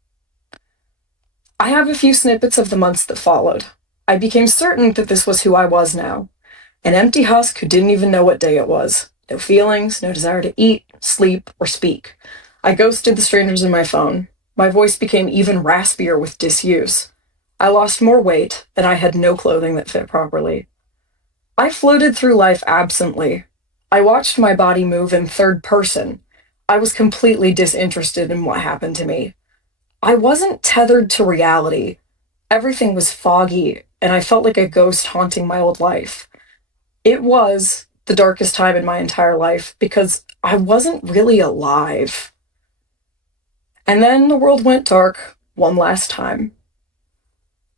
I have a few snippets of the months that followed. I became certain that this was who I was now, an empty husk who didn't even know what day it was. No feelings, no desire to eat, sleep, or speak. I ghosted the strangers in my phone. My voice became even raspier with disuse. I lost more weight, and I had no clothing that fit properly. I floated through life absently. I watched my body move in third person. I was completely disinterested in what happened to me. I wasn't tethered to reality. Everything was foggy, and I felt like a ghost haunting my old life. It was the darkest time in my entire life because I wasn't really alive. And then the world went dark one last time.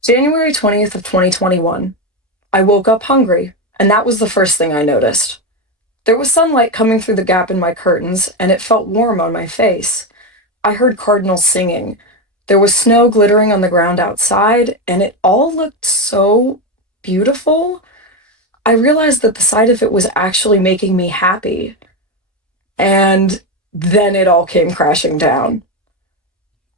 January 20th of 2021. I woke up hungry, and that was the first thing I noticed. There was sunlight coming through the gap in my curtains, and it felt warm on my face. I heard cardinals singing. There was snow glittering on the ground outside, and it all looked so beautiful. I realized that the sight of it was actually making me happy. And then it all came crashing down.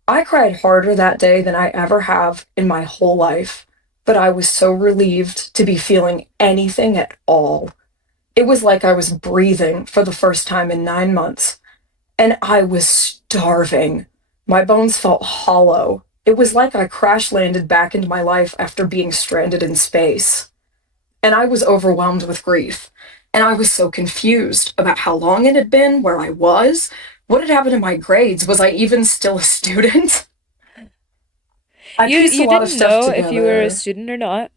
I cried harder that day than I ever have in my whole life, but I was so relieved to be feeling anything at all. It was like I was breathing for the first time in 9 months, and I was starving. My bones felt hollow. It was like I crash landed back into my life after being stranded in space. And I was overwhelmed with grief. And I was so confused about how long it had been, where I was, what had happened to my grades, was I even still a student? I You pieced a you lot of didn't stuff know if you were a together. student or not?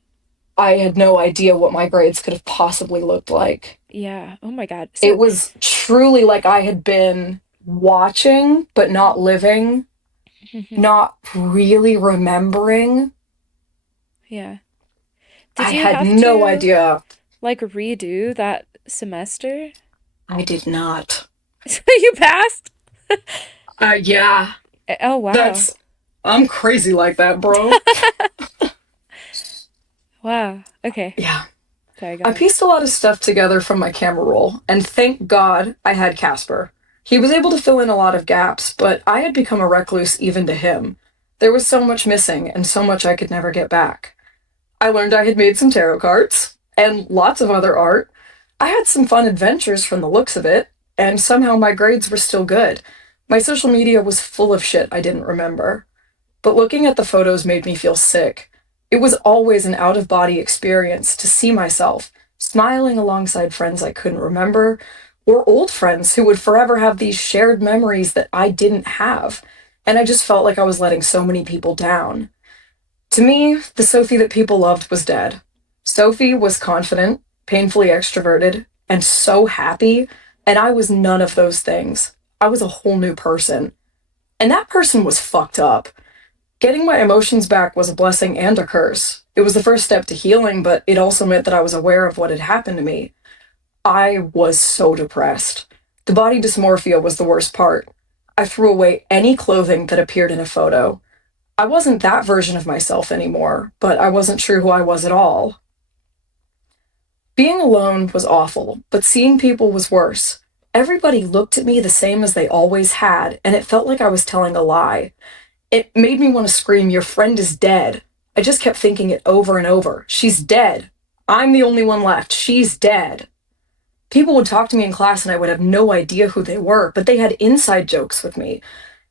I had no idea what my grades could have possibly looked like. Yeah. Oh my God. It So, was truly like I had been watching, but not living, not really remembering. yeah. Did I you had have no to idea. like redo that semester? I did not. So you passed? Yeah, Oh, wow. that's, I'm crazy like that, bro. Wow. Okay. Yeah. Sorry, go I ahead. pieced a lot of stuff together from my camera roll, and thank God I had Casper. He was able to fill in a lot of gaps, but I had become a recluse even to him. There was so much missing, and so much I could never get back. I learned I had made some tarot cards, and lots of other art. I had some fun adventures from the looks of it, and somehow my grades were still good. My social media was full of shit I didn't remember. But looking at the photos made me feel sick. It was always an out of body experience to see myself smiling alongside friends I couldn't remember, or old friends who would forever have these shared memories that I didn't have. And I just felt like I was letting so many people down. To me, the Sophie that people loved was dead. Sophie was confident, painfully extroverted, and so happy, and I was none of those things. I was a whole new person. And that person was fucked up. Getting my emotions back was a blessing and a curse. It was the first step to healing, but it also meant that I was aware of what had happened to me. I was so depressed. The body dysmorphia was the worst part. I threw away any clothing that appeared in a photo. I wasn't that version of myself anymore, but I wasn't sure who I was at all. Being alone was awful, but seeing people was worse. Everybody looked at me the same as they always had, and it felt like I was telling a lie. It made me want to scream, "Your friend is dead." I just kept thinking it over and over. She's dead. I'm the only one left. She's dead. People would talk to me in class and I would have no idea who they were, but they had inside jokes with me,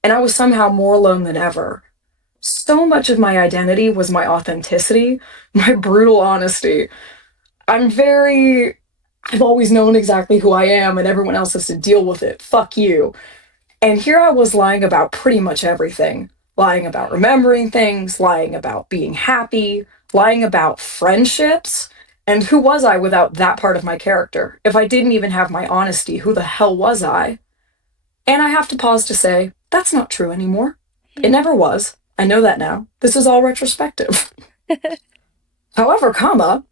and I was somehow more alone than ever. So much of my identity was my authenticity, my brutal honesty. I'm very, I've always known exactly who I am, and everyone else has to deal with it. Fuck you. And here I was lying about pretty much everything, lying about remembering things, lying about being happy, lying about friendships. And who was I without that part of my character? If I didn't even have my honesty, who the hell was I? And I have to pause to say, that's not true anymore. It Hmm. never was. I know that now. This is all retrospective. However, comma,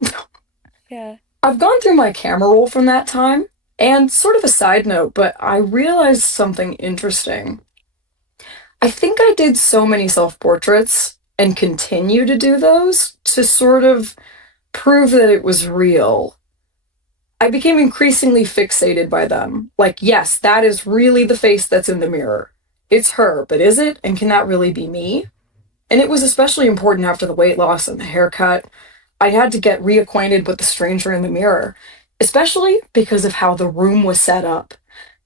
Yeah. I've gone through my camera roll from that time, and sort of a side note, but I realized something interesting. I think I did so many self portraits and continue to do those to sort of prove that it was real. I became increasingly fixated by them. Like, yes, that is really the face that's in the mirror. It's her, but is it? And can that really be me? And it was especially important after the weight loss and the haircut. I had to get reacquainted with the stranger in the mirror, especially because of how the room was set up.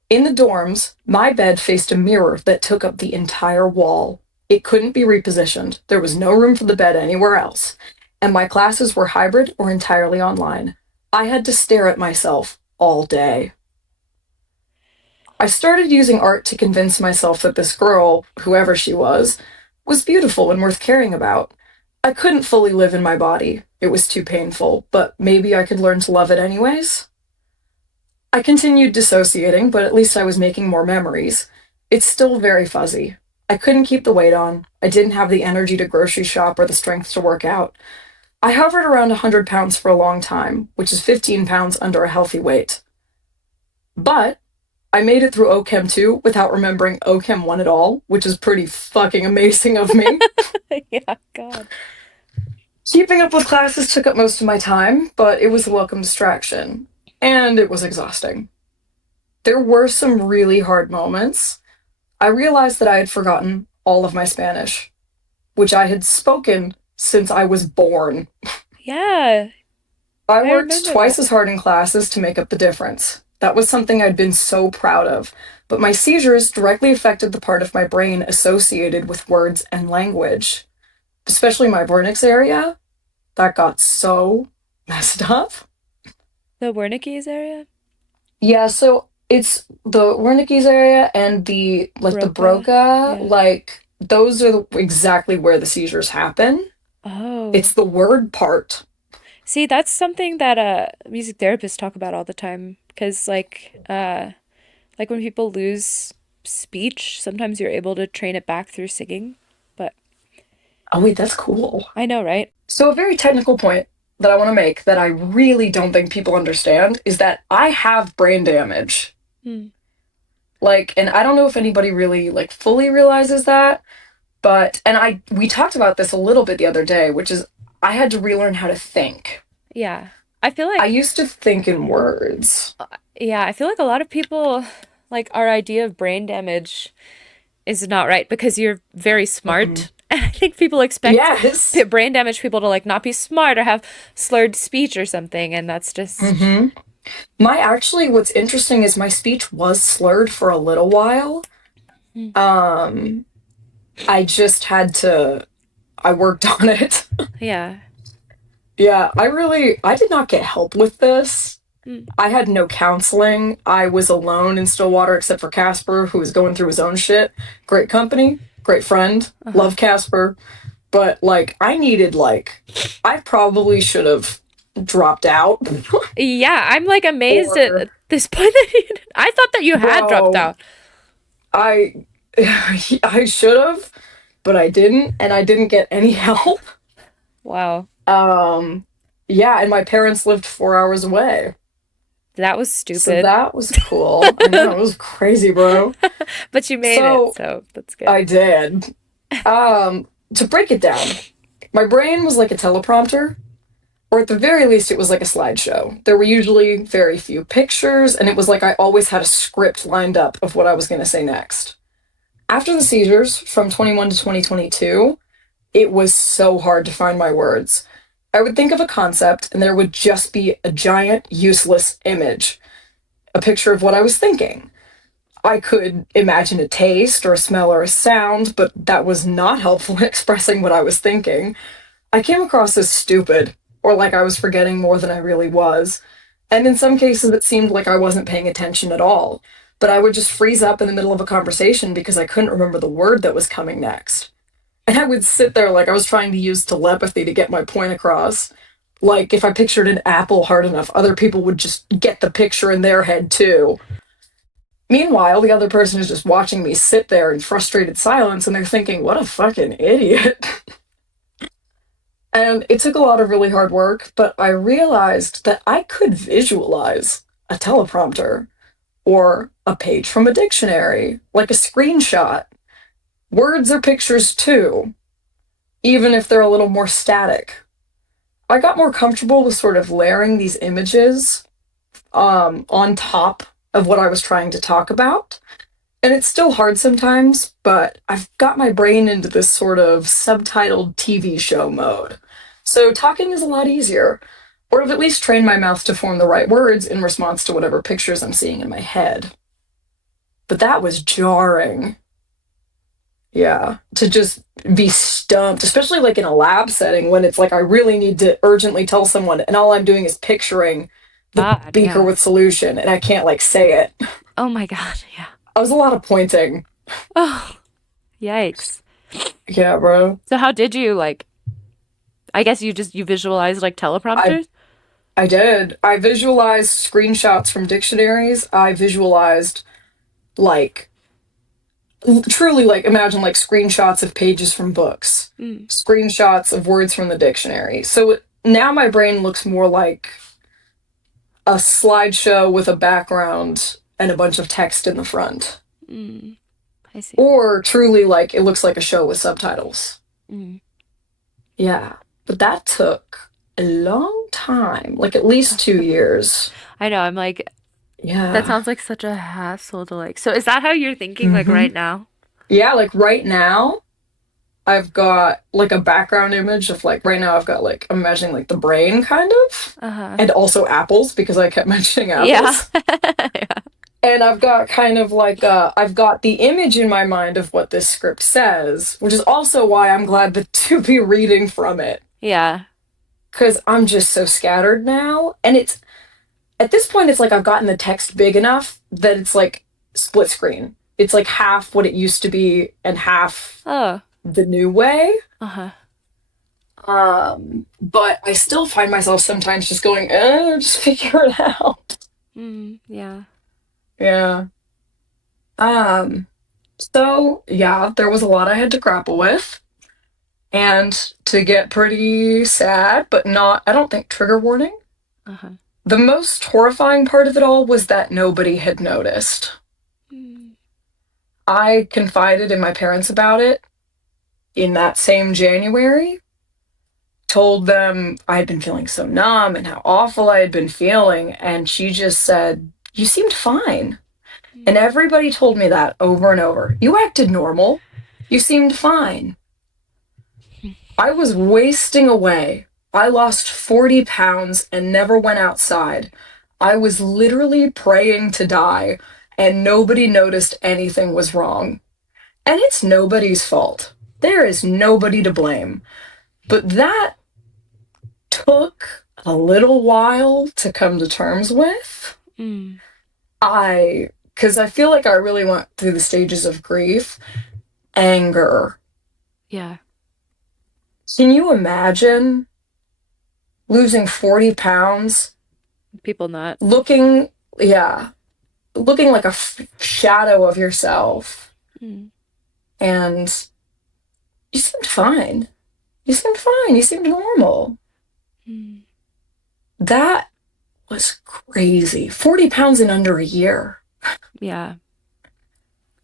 In the dorms, my bed faced a mirror that took up the entire wall. It couldn't be repositioned. There was no room for the bed anywhere else. And my classes were hybrid or entirely online. I had to stare at myself all day. I started using art to convince myself that this girl, whoever she was beautiful and worth caring about. I couldn't fully live in my body. It was too painful, but maybe I could learn to love it anyways. I continued dissociating, but at least I was making more memories. It's still very fuzzy. I couldn't keep the weight on. I didn't have the energy to grocery shop or the strength to work out. I hovered around 100 pounds for a long time, which is 15 pounds under a healthy weight. But I made it through OChem 2 without remembering OChem 1 at all, which is pretty fucking amazing of me. Yeah, God. Keeping up with classes took up most of my time, but it was a welcome distraction. And it was exhausting. There were some really hard moments. I realized that I had forgotten all of my Spanish, which I had spoken since I was born. Yeah, I I worked remember twice that. as hard in classes to make up the difference. That was something I'd been so proud of. But my seizures directly affected the part of my brain associated with words and language, especially my Vernix area. That got so messed up. The Wernicke's area? Yeah, so it's the Wernicke's area and the Broca? Broca, Yeah. like those are exactly where the seizures happen. Oh. It's the word part. See, that's something that music therapists talk about all the time because like when people lose speech, sometimes you're able to train it back through singing. But Oh, wait, that's cool. I know, right? So, a very technical point that I want to make that I really don't think people understand is that I have brain damage. Hmm. Like, and I don't know if anybody really like fully realizes that, but and we talked about this a little bit the other day, which is I had to relearn how to think. Yeah. I feel I like used to think in words. yeah, I feel like a lot of people like our idea of brain damage is not right because you're very Mm-hmm. smart. And I think people expect Yes. brain damaged people to like not be smart or have slurred speech or something, and that's just Mm-hmm. My actually, what's interesting is my speech was slurred for a little while. mm, Um, I just had to, I worked on it. yeah. Yeah, I did not get help with this. Mm, I had no counseling. I was alone in Stillwater except for Casper, who was going through his own shit. Great company, great friend, uh-huh. love Casper. But like, I probably should have dropped out. Yeah, I'm like amazed Or, at this point that I thought that you had dropped bro, out. I, I should have, but I didn't, and I didn't get any help. Wow. Um, yeah, and my parents lived 4 hours away. That was So stupid. that was cool. I know, it was crazy, bro. But you made it, So so that's good. I did. To break it down, my brain was like a teleprompter, or at the very least, it was like a slideshow. There were usually very few pictures, and it was like I always had a script lined up of what I was going to say next. After the seizures from 21 to 2022, it was so hard to find my words. I would think of a concept, and there would just be a giant, useless image, a picture of what I was thinking. I could imagine a taste or a smell or a sound, but that was not helpful in expressing what I was thinking. I came across as stupid, or like I was forgetting more than I really was. And in some cases, it seemed like I wasn't paying attention at all. But I would just freeze up in the middle of a conversation because I couldn't remember the word that was coming next. And I would sit there like I was trying to use telepathy to get my point across. Like if I pictured an apple hard enough, other people would just get the picture in their head too. Meanwhile, the other person is just watching me sit there in frustrated silence and they're thinking, what a fucking idiot. And it took a lot of really hard work, but I realized that I could visualize a teleprompter or a page from a dictionary, like a screenshot. Words are pictures too, even if they're a little more static. I got more comfortable with sort of layering these images on top of what I was trying to talk about. And it's still hard sometimes, but I've got my brain into this sort of subtitled TV show mode. So talking is a lot easier, or I've at least trained my mouth to form the right words in response to whatever pictures I'm seeing in my head. But that was jarring. Yeah, to just be stumped, especially like in a lab setting when it's like I really need to urgently tell someone, and all I'm doing is picturing the God, beaker yeah. with solution, and I can't like say it. Oh my God, yeah. I was a lot of pointing. Oh, yikes. Yeah, bro. So how did you like I guess you visualized like I teleprompters? I did. I visualized screenshots from dictionaries. I visualized like truly like imagine like screenshots of pages from books, Mm, screenshots of words from the dictionary. So now my brain looks more like a slideshow with a background and a bunch of text in the front. mm, I see. Or truly like it looks like a show with subtitles. Mm. Yeah. But that took a long time, like at least 2 years. I know, I'm like that Yeah. sounds like such a hassle to like. So is that how you're thinking like Hmm. right now? Yeah, like right now, I've got like a background image of like right now I've got like I'm imagining like the brain kind of Uh-huh. and also apples because I kept mentioning Yeah. apples. Yeah. And I've got kind of like I've got the image in my mind of what this script says, which is also why I'm glad to be reading from it Yeah. cuz I'm just so scattered now and it's at this point it's like I've gotten the text big enough that it's like split screen. It's like half what it used to be and half Oh. the new way. Uh-huh. But I still find myself sometimes just going, just figure it out. Yeah. Yeah. Um, so yeah, there was a lot I had to grapple with and to get pretty sad, but not, I don't think trigger warning. Uh-huh. The most horrifying part of it all was that nobody had noticed. Mm. I confided in my parents about it in that same January, told them I had been feeling so numb and how awful I had been feeling. And she just said, "You seemed fine." And Mm. everybody told me that over and over. "You acted normal. You seemed fine." I was wasting away. I lost 40 pounds and never went outside. I was literally praying to die, and nobody noticed anything was wrong. And it's nobody's fault. There is nobody to blame. But that took a little while to come to terms with. Mm. Because I feel like I really went through the stages of grief, anger. Yeah. Can you imagine losing 40 pounds, People not. looking, yeah, looking like a shadow of yourself? Mm. And you seemed fine. You seemed fine. You seemed normal. Mm. That was crazy. 40 pounds in under a year. Yeah.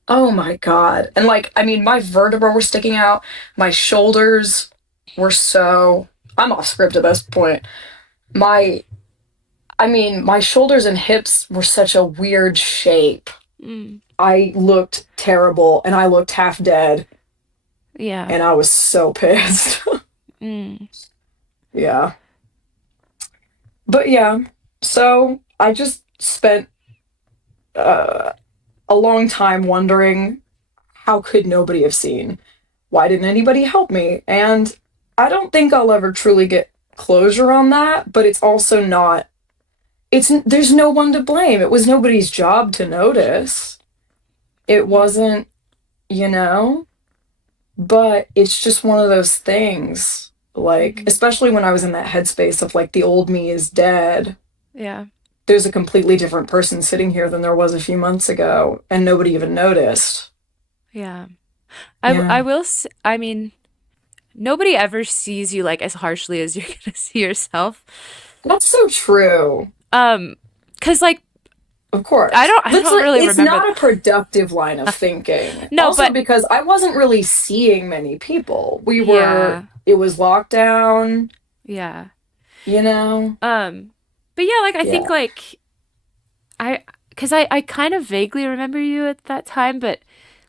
Oh my God. And like, I mean, my vertebrae were sticking out. My shoulders were so, I'm off script at this point. My, I mean, my shoulders and hips were such a weird shape. Mm. I looked terrible and I looked half dead Yeah. and I was so pissed. Mm. Yeah. But yeah, so I just spent uh, a long time wondering how could nobody have seen? Why didn't anybody help me? And I don't think I'll ever truly get closure on that, but it's also not, it's, there's no one to blame. It was nobody's job to notice. It Yeah. wasn't, you know, but it's just one of those things. Like, Mm-hmm. especially when I was in that headspace of like the old me is dead. Yeah. There's a completely different person sitting here than there was a few months ago, and nobody even noticed. Yeah. I Yeah. will I mean, nobody ever sees you like as harshly as you're gonna see yourself. That's so true. Um, 'cause like Of course. I That's don't like, really it's remember. not a productive line of thinking. No, Also but because I wasn't really seeing many people. yeah. It was lockdown, Yeah. you know? Um, but yeah, like I think Yeah. like I because I kind of vaguely remember you at that time, but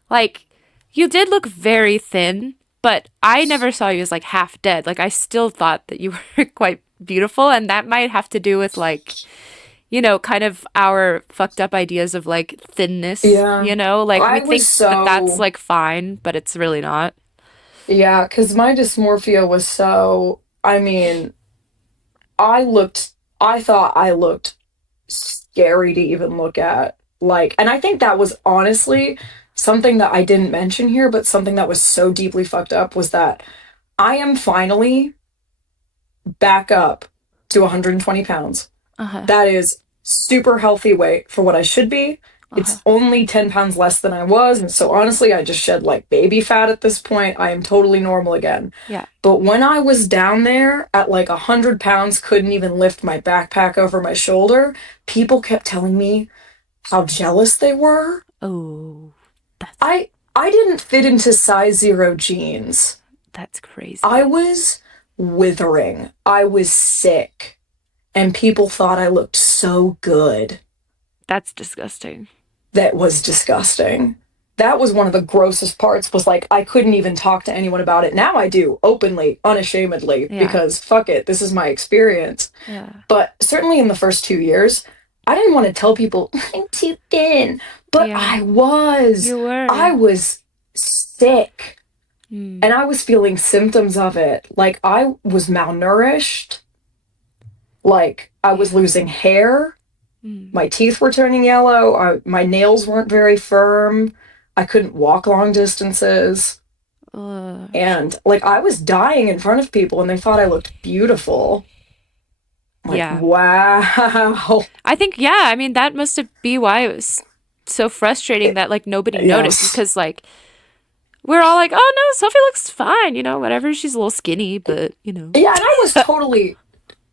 like you did look very thin, but I never saw you as like half dead. Like I still thought that you were quite beautiful, and that might have to do with like kind of our fucked up ideas of like thinness, Yeah. like we I was think that that's so, like fine, but it's really not. yeah, because my dysmorphia was so, I mean, I looked, I thought I looked scary to even look at. Like, and I think that was honestly something that I didn't mention here, but something that was so deeply fucked up was that I am finally back up to 120 pounds. Uh-huh. That is super healthy weight for what I should be. Uh-huh. It's only 10 pounds less than I was. And so honestly, I just shed like baby fat at this point. I am totally normal again. Yeah. But when I was down there at like 100 pounds, couldn't even lift my backpack over my shoulder, people kept telling me how jealous they were. Oh, that's I didn't fit into size zero jeans. that's I crazy. was withering. I was sick. And people thought I looked so good. That's disgusting. That was disgusting. That was one of the grossest parts was like I couldn't even talk to anyone about it. Now I do openly, unashamedly, Yeah. because fuck it, this is my experience. Yeah. But certainly in the first 2 years, I didn't want to tell people I'm too thin, but Yeah. You I were. was sick Mm. and I was feeling symptoms of it. Like I was malnourished, like I was Yeah. losing hair. Mm. My teeth were turning yellow. My nails weren't very firm. I couldn't walk long distances. And like I was dying in front of people and they thought I looked beautiful. I'm like, yeah. wow. I think, yeah, I mean, that must be why it was so frustrating that, like, nobody noticed Yes. because, like, we're all like, oh no, Sophie looks fine, whatever. She's a little skinny, but. Yeah, and I was totally,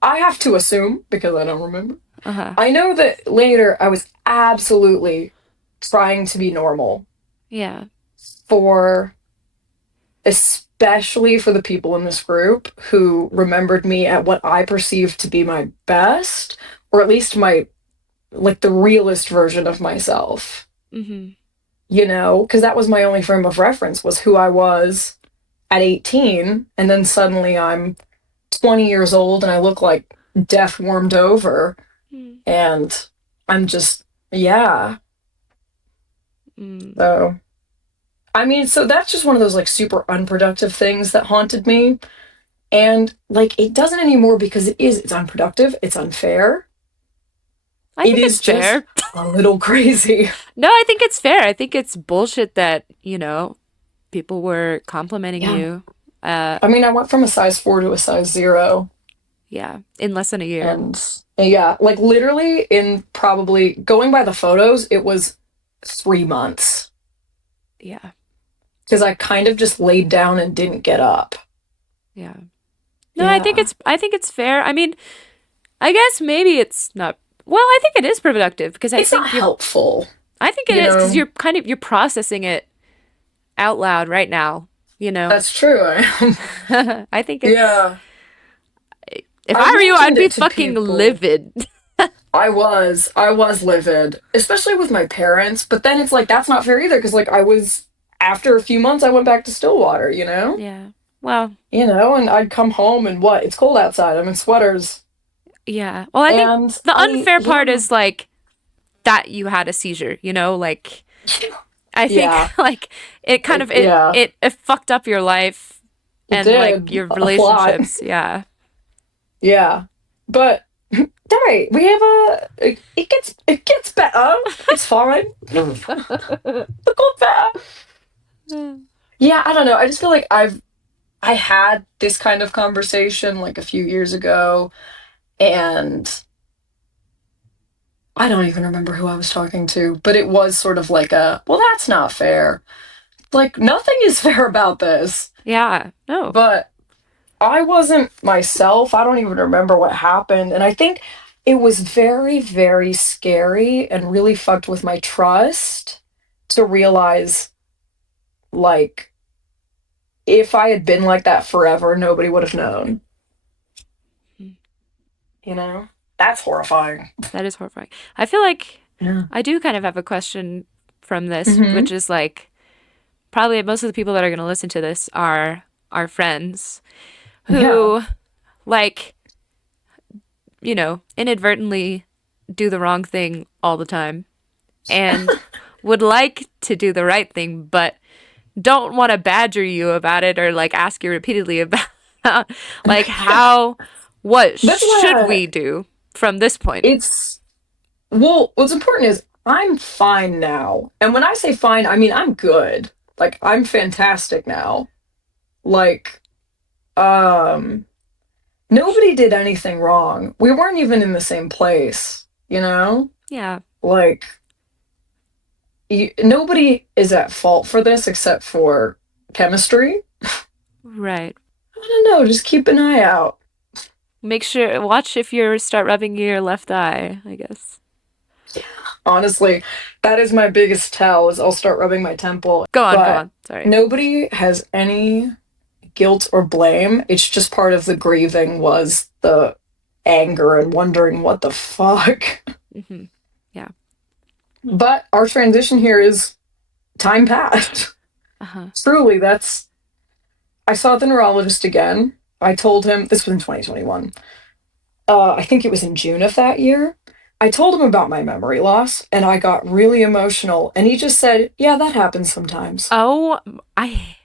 I have to assume, because I don't remember. Uh huh. I know that later I was absolutely trying to be normal Yeah. for, especially for the people in this group who remembered me at what I perceived to be my best, or at least my, like the realist version of myself, Mm hmm. because that was my only frame of reference was who I was at 18. And then suddenly I'm 20 years old and I look like death warmed over. Mm. And I'm just, yeah. Mm. So, I mean, so that's just one of those like super unproductive things that haunted me. And like, it doesn't anymore because it's unproductive, it's unfair, I it think it's is just fair. a little crazy. No, I think it's fair. I think it's bullshit that, people were complimenting Yeah. you. Uh, I mean, I went from a size 4 to a size 0. yeah, in less than a year. And yeah, like literally in probably going by the photos, it was 3 months Yeah. because I kind of just laid down and didn't get up. Yeah. No, I think Yeah. it's fair. I mean, I guess maybe it's not. Well, I think it is productive because It's not helpful, I think it you is because know? you're processing it out loud right now. You know, That's true. I am. I think it's. Yeah. If I've I were you, I'd mentioned be it to fucking people. livid. I was livid, especially with my parents, but then it's like that's not fair either because like I was after a few months I went back to Stillwater, you know? Yeah. Well, And I'd come home and what? It's cold outside. I'm in sweaters. yeah. Well, I think And the I unfair part yeah. is like that you had a seizure. Like I think Yeah. like it kind of Yeah. it fucked up your life It and like did your a lot. relationships. Yeah. Yeah. But Derry, we have it gets better. It's fine. It got better. Yeah, I don't know. I just feel like I had this kind of conversation like a few years ago, and I don't even remember who I was talking to, but it was sort of like well, that's not fair. Like nothing is fair about this. Yeah. No. But I wasn't myself. I don't even remember what happened. And I think it was very, very scary and really fucked with my trust to realize, like, if I had been like that forever, nobody would have known. You know? That's horrifying. That is horrifying. I feel like Yeah. I do kind of have a question from this, Mm-hmm. which is like probably most of the people that are going to listen to this are our friends Yeah. who like, inadvertently do the wrong thing all the time and would like to do the right thing, but don't want to badger you about it or like ask you repeatedly about like what That's should why we do from this point? it's, well, what's important is I'm fine now. And when I say fine, I mean I'm good. Like, I'm fantastic now. Like, um, nobody did anything wrong. We weren't even in the same place, you know? Yeah, Like, nobody is at fault for this except for chemistry. right. I don't know, just keep an eye out. Watch if you start rubbing your left eye, I guess. Honestly, that is my biggest tell is I'll start rubbing my temple. Go But on. Sorry. nobody has any guilt or blame. It's just part of the grieving was the anger and wondering what the fuck. Hmm. Yeah. But our transition here is time passed. Uh huh. Truly, I saw the neurologist again. I told him this was in 2021. I think it was in June of that year. I told him about my memory loss and I got really emotional. And he just said, yeah, that happens sometimes. Oh, I.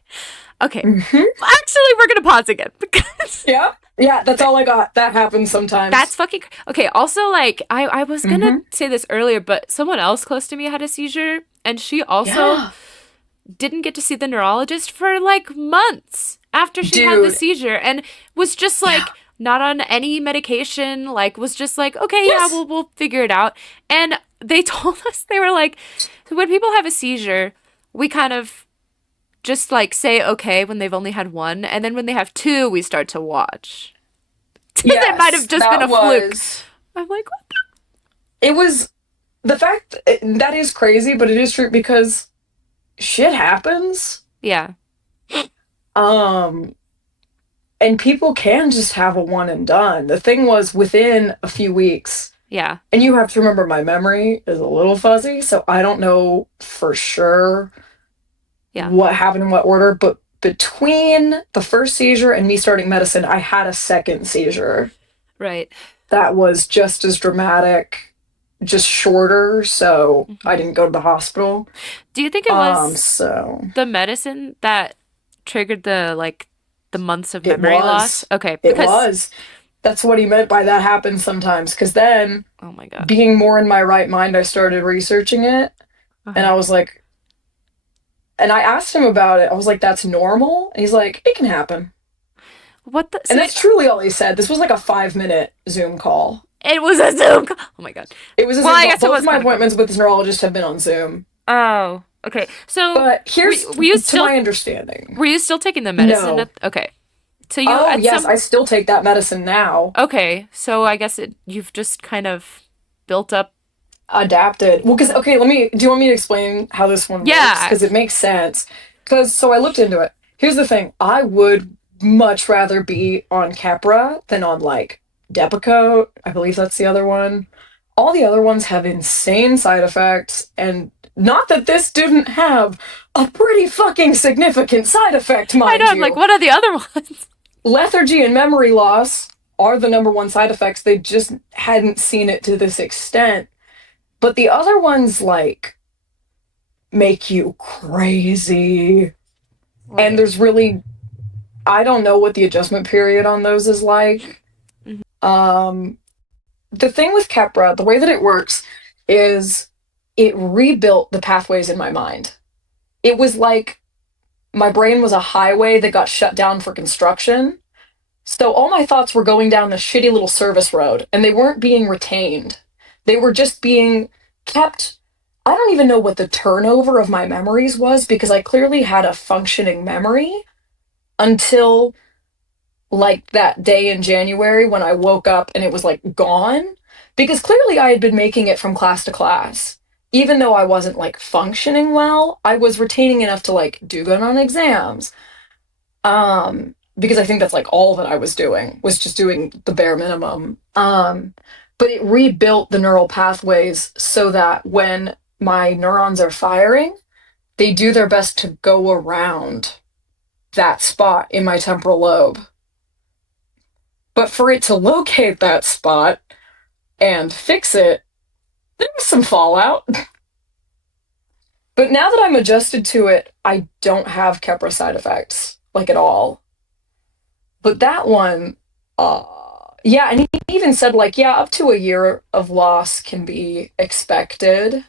Okay. Hmm. Actually, we're gonna pause again because Yeah. Yeah, that's all I got. That happens sometimes. that's fucking okay. Also, like I was gonna Hmm. say this earlier, but someone else close to me had a seizure, and she also Yeah. didn't get to see the neurologist for like months after she had the Dude, seizure and was just yeah. like not on any medication, like was just like, okay, yeah, Yes. we'll figure it out. And they told us, they were like, when people have a seizure, we kind of just like say okay when they've only had one, and then when they have two, we start to watch. It might have Yes, just been that a fluke. was I'm like, what? it was the fact that is crazy, but it is true because shit happens. Yeah, Um and people can just have a one and done. The thing was within a few weeks, yeah, and you have to remember my memory is a little fuzzy, so I don't know for sure yeah, what happened in what order, but between the first seizure and me starting medicine, I had a second seizure right. that was just as dramatic, just shorter, so I Hmm. didn't go to the hospital. Do you think it was So the medicine that triggered the like the months of it memory loss? was. Okay, It because was. That's what he meant by that happens sometimes. Because then, oh my god. being more in my right mind, I started researching it, and Uh-huh. I was like, and I asked him about it. I was like, that's normal? And he's like, it can happen. What the? And So that's truly all he said. This was like a 5 minute Zoom call. it was a Zoom call. Oh my god. It was a Well, Zoom I call. guess it Both of was my kind of fun. appointments with this neurologist have been on Zoom. Oh, okay. So But were, here's, were you to still my understanding, were you still taking the medicine no. at, okay. So you Oh, at yes, some I still take that medicine now. okay. So I guess you've just kind of built up Adapted. Well, because, okay, do you want me to explain how this one works? yeah. Because it makes sense. Because, so I looked into it. Here's the thing I would much rather be on Keppra than on like Depakote. I believe that's the other one. All the other ones have insane side effects, and not that this didn't have a pretty fucking significant side effect, I know. mind I'm like, you. what are the other ones? Lethargy and memory loss are the number one side effects. They just hadn't seen it to this extent. But the other ones, like, make you crazy. And Right. there's really, I don't know what the adjustment period on those is like. Hmm. Um, the thing with Kepra, the way that it works is it rebuilt the pathways in my mind. It was like my brain was a highway that got shut down for construction. So all my thoughts were going down this shitty little service road and they weren't being retained. They were just being kept. I don't even know what the turnover of my memories was because I clearly had a functioning memory until like that day in January when I woke up and it was like gone. Because clearly I had been making it from class to class. Even though I wasn't like functioning well, I was retaining enough to like do good on exams, because I think that's like all that I was doing was just doing the bare minimum. But it rebuilt the neural pathways so that when my neurons are firing, they do their best to go around that spot in my temporal lobe. But for it to locate that spot and fix it, there was some fallout. But now that I'm adjusted to it, I don't have Keppra side effects, like at all. But that one, uh, yeah, and he even said like, yeah, up to a year of loss can be expected.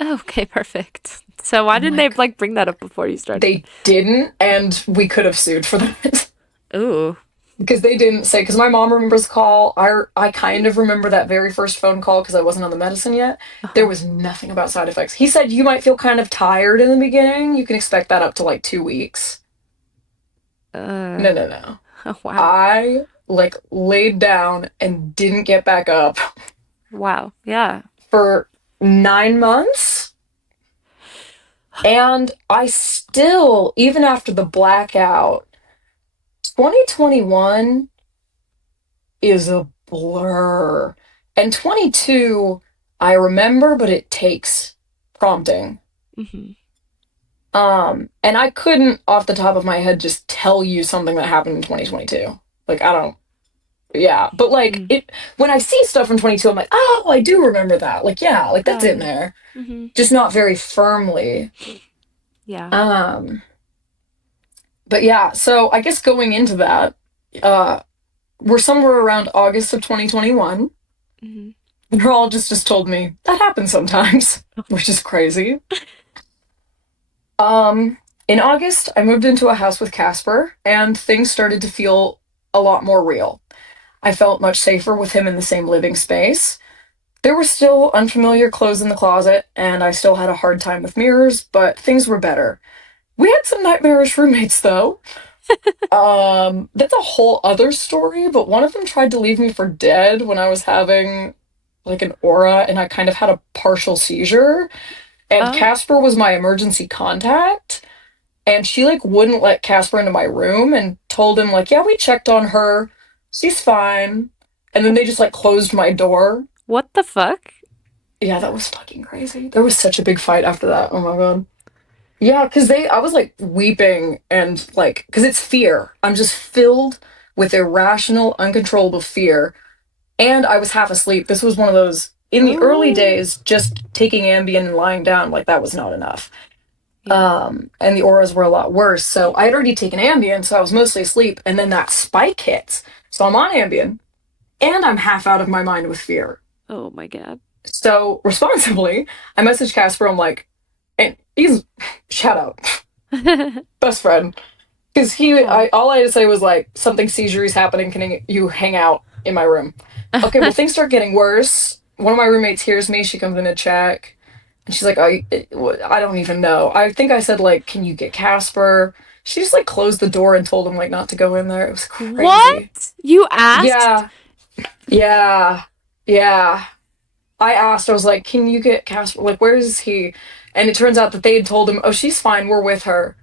Okay, perfect. So why I'm didn't they like, like bring that up before you started? they didn't, and we could have sued for that. Ooh. Because they didn't say, because my mom remembers the call. I kind of remember that very first phone call because I wasn't on the medicine yet. There Uh-huh. was nothing about side effects. He said you might feel kind of tired in the beginning. You can expect that up to like 2 weeks. Uh. No, no, no. Oh, wow. I like laid down and didn't get back up Wow. Yeah. for 9 months. And I still, even after the blackout, 2021 is a blur. And 22, I remember, but it takes prompting. Hmm. And I couldn't off the top of my head just tell you something that happened in 2022. Like I don't, yeah. But like Mm. it when I see stuff from 22, I'm like, oh, I do remember that. Like, yeah, like Oh that's in yeah. there. Hmm. Just not very firmly. Yeah. Um, but yeah, so I guess going into that, uh, we're somewhere around August of 2021. Hmm. The neurologist just told me that happens sometimes, which is crazy. Um, in August, I moved into a house with Casper, and things started to feel a lot more real. I felt much safer with him in the same living space. There were still unfamiliar clothes in the closet, and I still had a hard time with mirrors, but things were better. We had some nightmarish roommates, though. That's a whole other story, but one of them tried to leave me for dead when I was having like an aura and I kind of had a partial seizure. And Oh. Casper was my emergency contact. And she like wouldn't let Casper into my room and told him, like, yeah, we checked on her. She's fine. And then they just like closed my door. What the fuck? Yeah, that was fucking crazy. There was such a big fight after that. Oh my God. Yeah, because I was like weeping and like, because it's fear. I'm just filled with irrational, uncontrollable fear. And I was half asleep. This was one of those, in the early Oh. days, just taking Ambien and lying down, like that was not enough. Yeah. And the auras were a lot worse. So I had already taken Ambien, so I was mostly asleep. And then that spike hits. So I'm on Ambien and I'm half out of my mind with fear. Oh my God. So responsibly, I messaged Casper. I'm like, and he's shout out, best friend. Because Oh. all I had to say was like, something seizures happening. Can you hang out in my room? Okay, well, things start getting worse. One of my roommates hears me. She comes in to check. And she's like, I don't even know. I think I said, like, can you get Casper? She just, like, closed the door and told him, like, not to go in there. It was crazy. What? You asked? Yeah, yeah, yeah. I asked, I was like, can you get Casper? Like, where is he? And it turns out that they had told him, oh, she's fine. We're with her.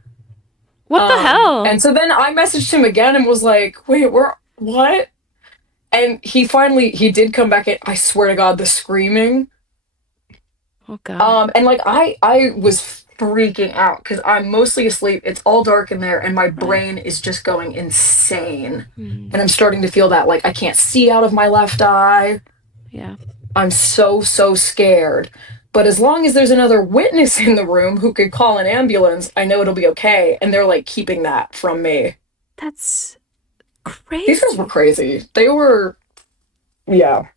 What the hell? And so then I messaged him again and was like, wait, what? And he did come back in. I swear to God, the screaming. Oh God. And like I was freaking out because I'm mostly asleep. It's all dark in there, and my Right. brain is just going insane. Hmm. And I'm starting to feel that like I can't see out of my left eye. Yeah. I'm so scared. But as long as there's another witness in the room who could call an ambulance, I know it'll be okay. And they're like keeping that from me. That's These guys were crazy. crazy. They were, yeah.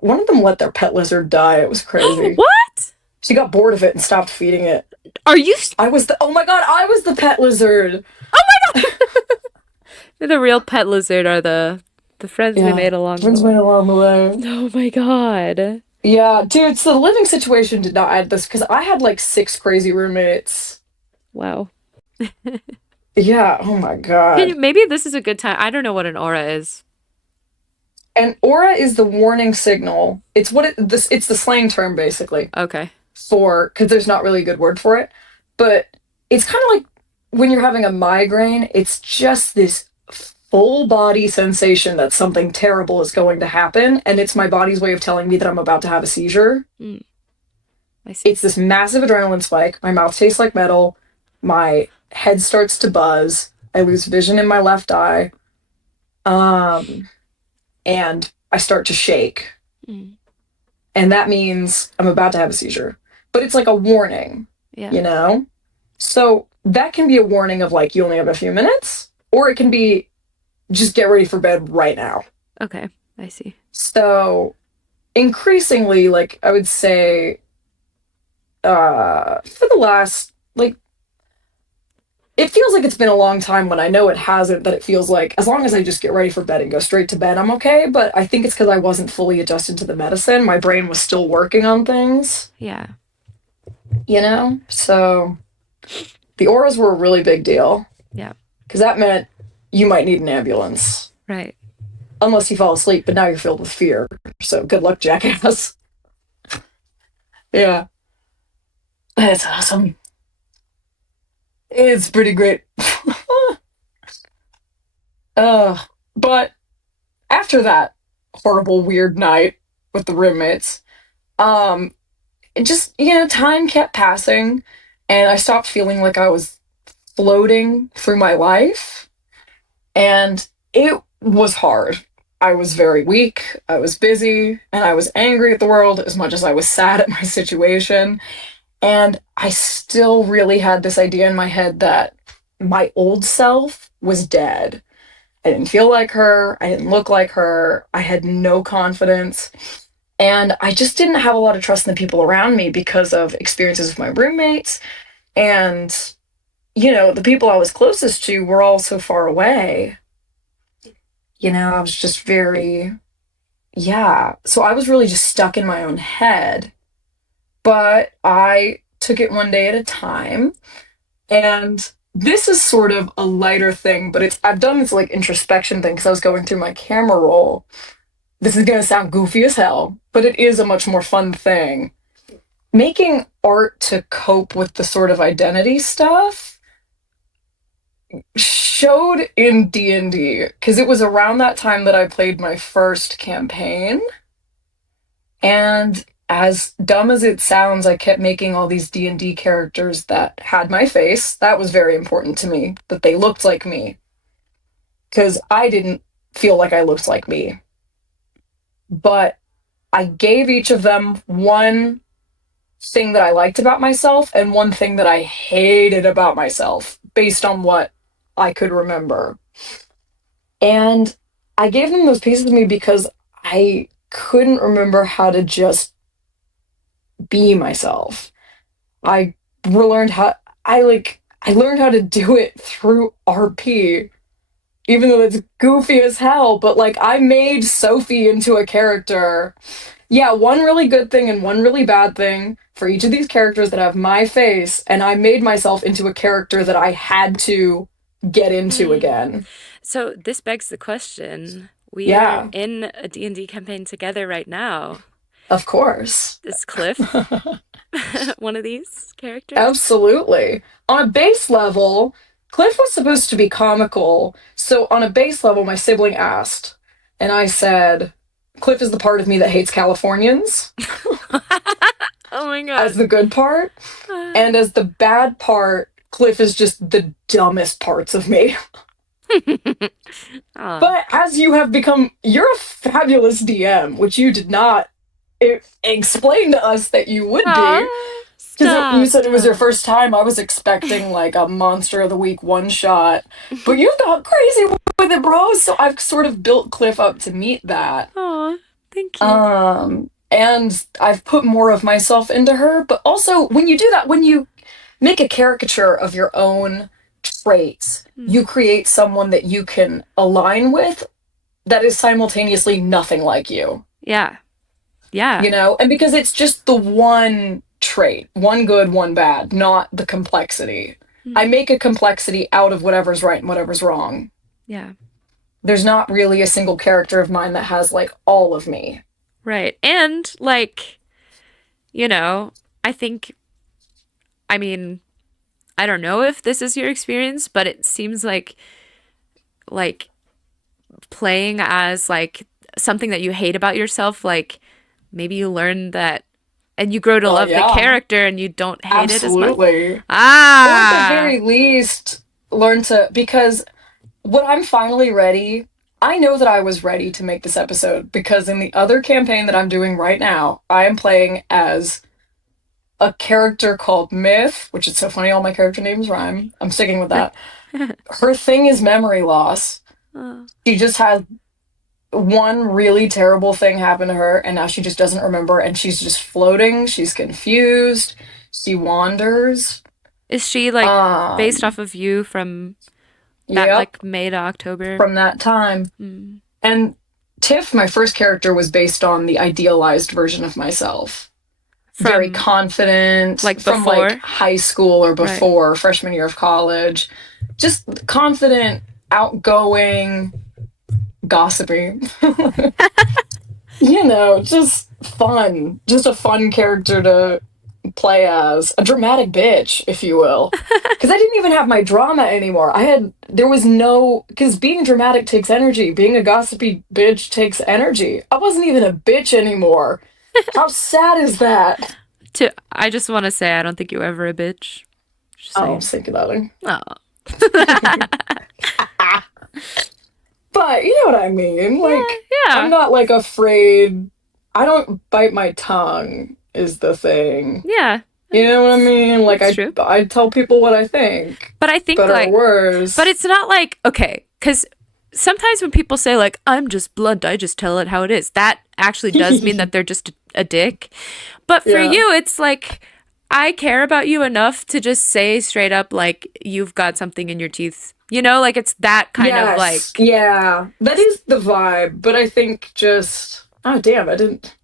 One of them let their pet lizard die. It was crazy. What? She got bored of it and stopped feeding it. Are you? Oh my God, I was the pet lizard. Oh my God! The real pet lizard are the friends we Yeah, made along the friends made way. along the way. Oh my God. Yeah, dude, so the living situation did not add this because I had like six crazy roommates. Wow. Yeah, oh my Can God. you, maybe this is a good time. I don't know what an aura is. And aura is the warning signal. It's the slang term basically Okay. for because there's not really a good word for it, but it's kind of like when you're having a migraine, it's just this full body sensation that something terrible is going to happen, and it's my body's way of telling me that I'm about to have a seizure. Mm, I see. It's this massive adrenaline spike. My mouth tastes like metal. My head starts to buzz. I lose vision in my left eye. Um, and I start to shake. Mm, And that means I'm about to have a seizure. But it's like a warning, yeah. you know? So that can be a warning of like, you only have a few minutes, or it can be just get ready for bed right now. Okay. I see. So increasingly, like, I would say, for the last, like, it feels like it's been a long time when I know it hasn't, that it feels like as long as I just get ready for bed and go straight to bed, I'm okay. But I think it's because I wasn't fully adjusted to the medicine. My brain was still working on things, Yeah. you know? So the auras were a really big deal Yeah. because that meant you might need an ambulance Right. unless you fall asleep, but now you're filled with fear. So good luck, jackass. Yeah, it's awesome. It's pretty great. uh, but after that horrible, weird night with the roommates, um, it just, time kept passing and I stopped feeling like I was floating through my life. And it was hard. I was very weak, I was busy, and I was angry at the world as much as I was sad at my situation. And I still really had this idea in my head that my old self was dead. I didn't feel like her. I didn't look like her. I had no confidence. And I just didn't have a lot of trust in the people around me because of experiences with my roommates. And, the people I was closest to were all so far away. I was just very, yeah. So I was really just stuck in my own head. But I took it one day at a time. And this is sort of a lighter thing, but I've done this like introspection thing because I was going through my camera roll. This is going to sound goofy as hell, but it is a much more fun thing. Making art to cope with the sort of identity stuff showed in D&D because it was around that time that I played my first campaign. And as dumb as it sounds, I kept making all these D&D characters that had my face. That was very important to me, that they looked like me, because I didn't feel like I looked like me. But I gave each of them one thing that I liked about myself and one thing that I hated about myself based on what I could remember. And I gave them those pieces of me because I couldn't remember how to just be myself. I learned how I learned how to do it through RP, even though it's goofy as hell, but like I made Sophie into a character. Yeah, one really good thing and one really bad thing for each of these characters that have my face, and I made myself into a character that I had to get into Mm. again. So this begs the question. We are Yeah, in a D&D campaign together right now. of course. Is Cliff one of these characters? Absolutely. On a base level, Cliff was supposed to be comical. So, on a base level, my sibling asked, and I said, Cliff is the part of me that hates Californians Oh my as god. the good part. And as the bad part, Cliff is just the dumbest parts of me. Aw. But as you have become, you're a fabulous DM, which you did not explain to us that you would Aw. be. Because you Stop, said it was your stop. first time. I was expecting like a Monster of the Week one shot, but you've got crazy with it, bro. So I've sort of built Cliff up to meet that. Aw, thank you. And I've put more of myself into her. But also, when you do that, when you make a caricature of your own traits, Mm. you create someone that you can align with that is simultaneously nothing like you. Yeah. Yeah. And because it's just the one trait, one good, one bad, not the complexity. I Mm. make a complexity out of whatever's right and whatever's wrong. Yeah. There's not really a single character of mine that has like all of me. Right. And like, you know, I think I mean, I don't know if this is your experience, but it seems like playing as like something that you hate about yourself, like maybe you learn that and you grow to Well, love the yeah, character and you don't hate it as much. absolutely. Or at the Ah. very least, learn to, because when I'm finally ready, I know that I was ready to make this episode because in the other campaign that I'm doing right now, I am playing as a character called Myth, which is so funny, all my character names rhyme. I'm sticking with that. Her thing is memory loss. Oh. She just had one really terrible thing happen to her, and now she just doesn't remember, and she's just floating. She's confused. She wanders. Is she like based Um, off of you from that yep, like May to October? from that time. Mm. And Tiff, my first character, was based on the idealized version of myself. Very From confident like from like before? high school or Right. before, freshman year of college. Just confident, outgoing, gossipy. Just fun. Just a fun character to play as. A dramatic bitch, if you will. Because I didn't even have my drama anymore. There was no, because being dramatic takes energy. Being a gossipy bitch takes energy. I wasn't even a bitch anymore. How sad is that? To I just want to say I don't think you were ever a bitch. Just Oh, saying. thank you, darling. Oh. But you know what I mean. Like, I'm Yeah. not like afraid. I don't bite my tongue, is the thing. Yeah. You know what I mean? Like, That's I, true. I tell people what I think, But I think better or like but worse. it's not like okay, cuz sometimes when people say like I'm just blunt, I just tell it how it is. That actually does mean that they're just a dick. But for Yeah. you it's like I care about you enough to just say straight up, like, you've got something in your teeth. You know, like it's that kind of Yes, like, yeah, that is the vibe. But I think just, oh, damn, I didn't,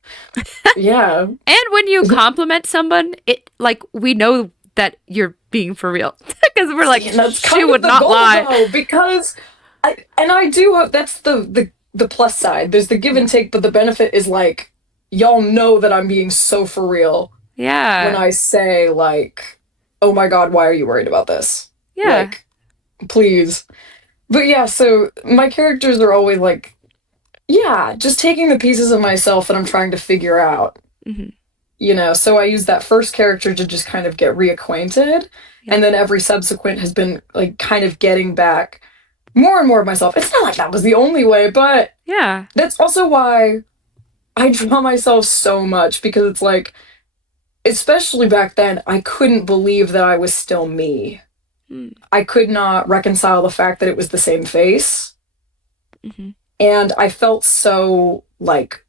yeah. and when you compliment someone, it like we know that you're being for real because we're like, See, and that's she kind of would the not goal, lie. though, because I do hope that's the plus side. There's the give and Yeah. take, but the benefit is like, y'all know that I'm being so for real when Yeah. I say, like, oh my God, why are you worried about this? Yeah. Like, please. But yeah, so my characters are always like, yeah, just taking the pieces of myself that I'm trying to figure out, Hmm. so I use that first character to just kind of get reacquainted, Yep. and then every subsequent has been like kind of getting back more and more of myself. It's not like that was the only way, but Yeah. that's also why I draw myself so much, because it's like, especially back then, I couldn't believe that I was still me. Mm-hmm. I could not reconcile the fact that it was the same face. Mm-hmm. And I felt so like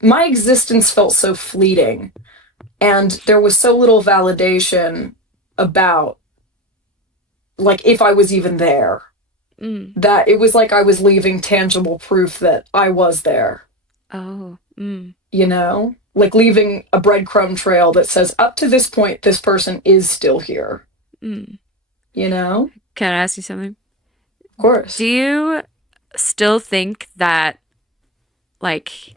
my existence felt so fleeting. And there was so little validation about, like, if I was even there, Mm. that it was like I was leaving tangible proof that I was there, Oh. Mm. Like leaving a breadcrumb trail that says, up to this point, this person is still here, Mm. you know? Can I ask you something? Of Do course. you still think that like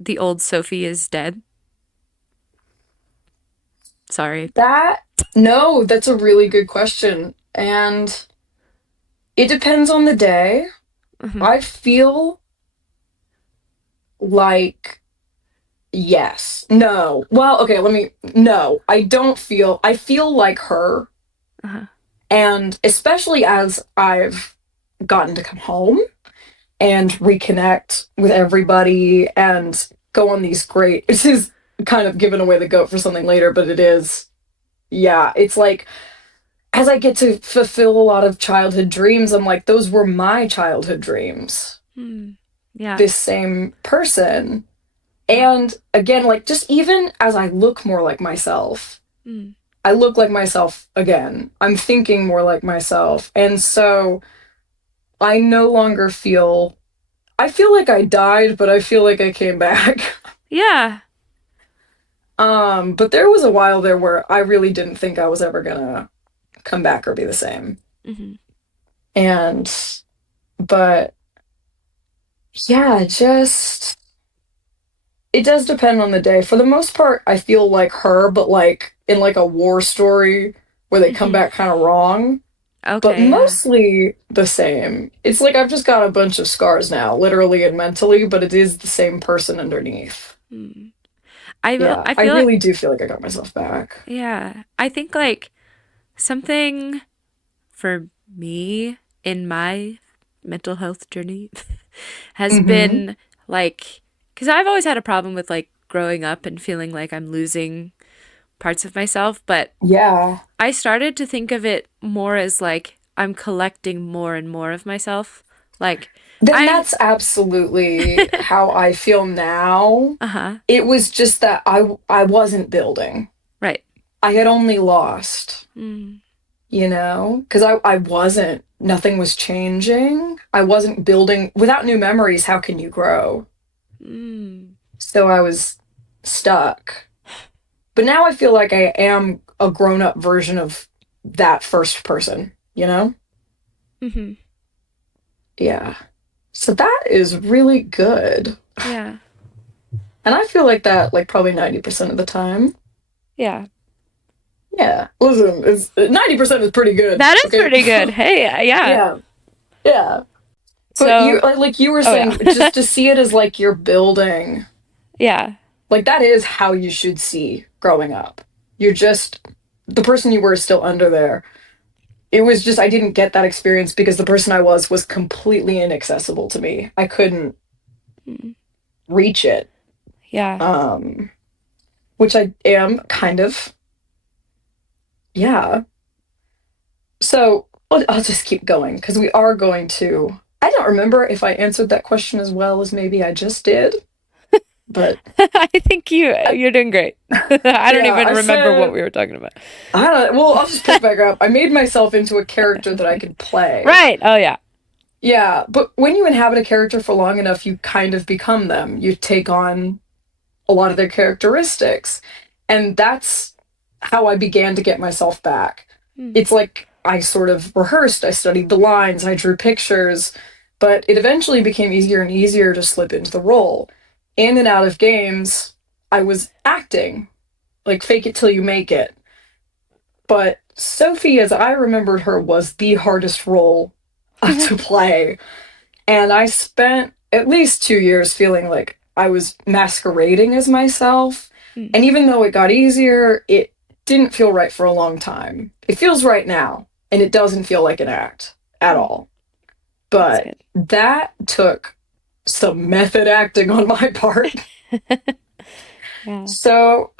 the old Sophie is dead? Sorry. That, no, that's a really good question. And it depends on the day. Hmm. I feel like yes. No. Well, okay, no, I feel like her. Uh-huh. And especially as I've gotten to come home and reconnect with everybody and go on these great, this is kind of giving away the goat for something later, but it is, yeah, it's like, as I get to fulfill a lot of childhood dreams, I'm like, those were my childhood dreams. Mm. Yeah. This same person. Yeah. And again, like, just even as I look more like myself, Mm. I look like myself again. I'm thinking more like myself. And so I no longer I feel like I died, but I feel like I came back. Yeah. But there was a while there where I really didn't think I was ever gonna come back or be the same. Hmm. And, but yeah, just, it does depend on the day. For the most part, I feel like her, but like in like a war story where they come Hmm. back kind of wrong, but Okay. Yeah. mostly the same. It's like I've just got a bunch of scars now, literally and mentally, but it is the same person underneath. Mm. Yeah, I I feel like really do feel like I got myself back. yeah. I think like something for me in my mental health journey has Mm-hmm. been like because I've always had a problem with like growing up and feeling like I'm losing parts of myself, but Yeah. I started to think of it more as like I'm collecting more and more of myself. Like Then I that's absolutely how I feel now. uh-huh. It was just that I wasn't building. Right. I had only lost, Mm. because I wasn't, nothing was changing. I wasn't building. Without new memories, how can you grow? Mm. So I was stuck. But now I feel like I am a grown up version of that first person, you know? Mhm. Yeah. So that is really good. Yeah. And I feel like that, like, probably 90% of the time. Yeah. Yeah. Listen, 90% is pretty good, That is okay? pretty good. Hey, yeah. Yeah. Yeah. But you, So, like you were oh yeah. saying, just to see it as like you're building, Yeah. like that is how you should see growing up. You're just, the person you were is still under there. It was just, I didn't get that experience because the person I was completely inaccessible to me. I couldn't Mm. reach it. Yeah. Um, which I am kind of, yeah. So I'll just keep going because we are going to. I don't remember if I answered that question as well as maybe I just did. but I think I, you're doing great. I don't yeah, even I remember what said, we were talking about. I don't know. Well, I'll just pick back up. I made myself into a character that I could play. Right. Oh yeah. Yeah, but when you inhabit a character for long enough, you kind of become them. You take on a lot of their characteristics. And that's how I began to get myself back. Mm. It's like I sort of rehearsed, I studied the lines, I drew pictures, but it eventually became easier and easier to slip into the role. In and out of games, I was acting, like fake it till you make it. But Sophie, as I remembered her, was the hardest role to play. And I spent at least 2 years feeling like I was masquerading as myself. Mm. And even though it got easier, it didn't feel right for a long time. It feels right now, and it doesn't feel like an act at Mm. all. That's But good. that took some method acting on my part. Yeah. So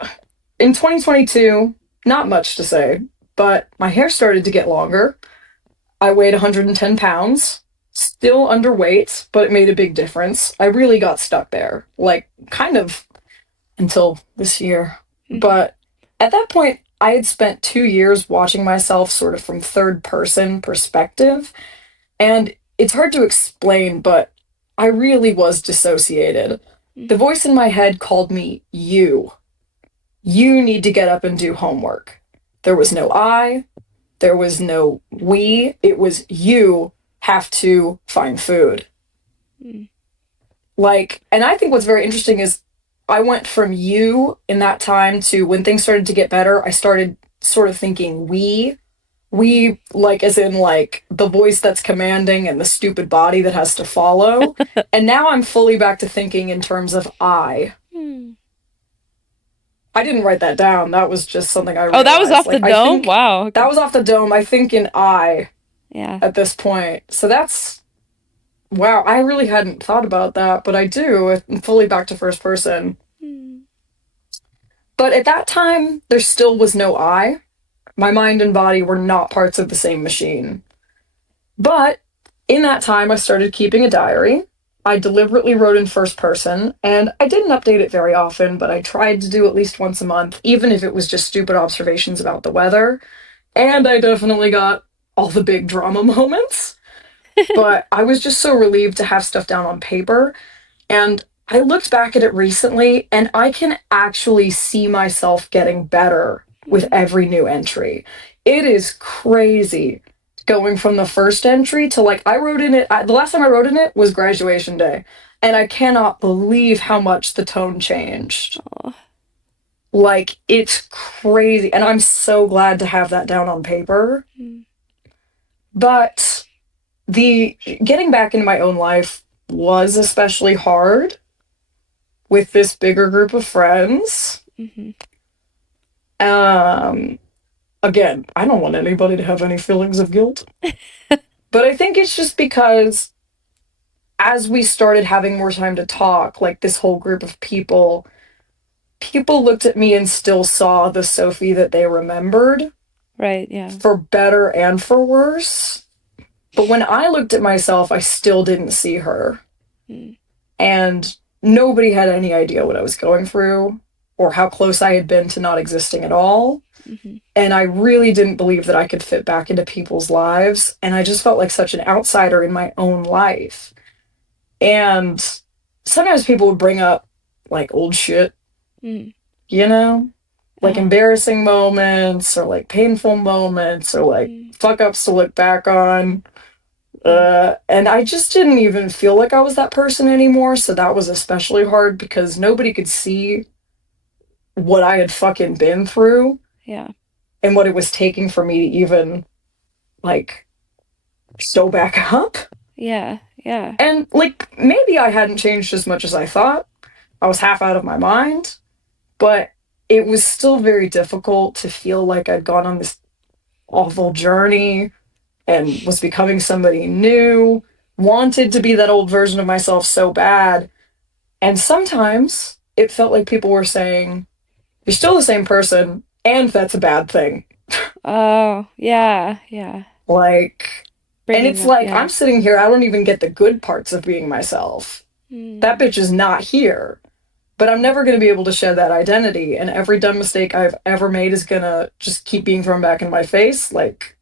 in 2022, not much to say, but my hair started to get longer. I weighed 110 pounds, still underweight, but it made a big difference. I really got stuck there, like kind of until this year. Hmm. But at that point, I had spent 2 years watching myself sort of from third person perspective. And it's hard to explain, but I really was dissociated. The Hmm. voice in my head called me you. You need to get up and do homework. There was no I, there was no we, it was you have to find food. Mm. Like, and I think what's very interesting is I went from you in that time to when things started to get better, I started sort of thinking we like as in like the voice that's commanding and the stupid body that has to follow. And now I'm fully back to thinking in terms of I. Mm. I didn't write that down. That was just something I Oh, that was realized. off the Like I dome. think Wow. that Okay. was off the dome. I think in I Yeah. at this point. So that's wow, I really hadn't thought about that, but I do. I'm fully back to first person. Mm. But at that time, there still was no I. My mind and body were not parts of the same machine. But in that time, I started keeping a diary. I deliberately wrote in first person, and I didn't update it very often, but I tried to do at least once a month, even if it was just stupid observations about the weather. And I definitely got all the big drama moments. But I was just so relieved to have stuff down on paper. And I looked back at it recently and I can actually see myself getting better with Mm. every new entry. It is crazy going from the first entry to like I wrote in it, the last time I wrote in it was graduation day. And I cannot believe how much the tone changed. Oh. Like it's crazy. And I'm so glad to have that down on paper. Mm. But the getting back into my own life was especially hard with this bigger group of friends. Hmm. Um, Again, I don't want anybody to have any feelings of guilt, but I think it's just because as we started having more time to talk, like this whole group of people, people looked at me and still saw the Sophie that they remembered, Right. Yeah. for better and for worse. But when I looked at myself, I still didn't see her. Mm. And nobody had any idea what I was going through or how close I had been to not existing at all. Hmm. And I really didn't believe that I could fit back into people's lives. And I just felt like such an outsider in my own life. And sometimes people would bring up like old shit, Mm. you know, like Uh-huh. embarrassing moments or like painful moments or like Mm. fuck ups to look back on. Mm. And I just didn't even feel like I was that person anymore. So that was especially hard because nobody could see what I had fucking been through Yeah. and what it was taking for me to even like go back up. Yeah. Yeah. And like maybe I hadn't changed as much as I thought. I was half out of my mind, but it was still very difficult to feel like I'd gone on this awful journey and was becoming somebody new, wanted to be that old version of myself so bad. And sometimes it felt like people were saying, you're still the same person, and that's a bad thing. Oh. Yeah. Yeah. Like, and Bringing it's up. like, Yeah. I'm sitting here, I don't even get the good parts of being myself. That Mm. bitch is not here. but I'm never going to be able to shed that identity. And every dumb mistake I've ever made is going to just keep being thrown back in my face. Like,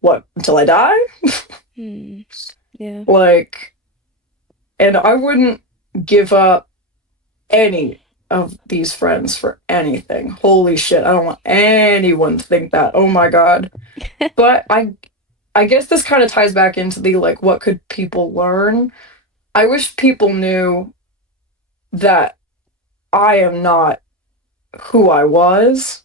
what, until I die? Hmm. Yeah. Like, and I wouldn't give up any of these friends for anything. Holy shit. I don't want anyone to think that. Oh my God. But I guess this kind of ties back into the like, what could people learn? I wish people knew that I am not who I was.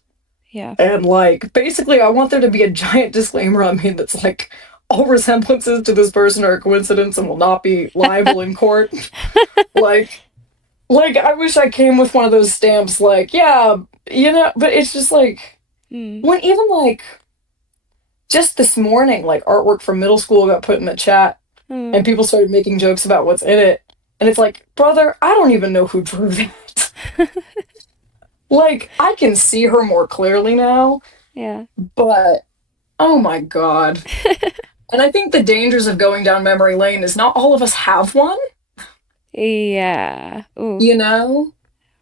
Yeah. And like, basically, I want there to be a giant disclaimer on me that's like, all resemblances to this person are a coincidence and will not be liable in court. Like, I wish I came with one of those stamps, like, yeah, but it's just like, Hmm. when even like, just this morning, like, artwork from middle school got put in the chat Hmm. and people started making jokes about what's in it. And it's like, brother, I don't even know who drew that. Like, I can see her more clearly now, Yeah. but oh my God. And I think the dangers of going down memory lane is not all of us have one, Yeah. Ooh. you know?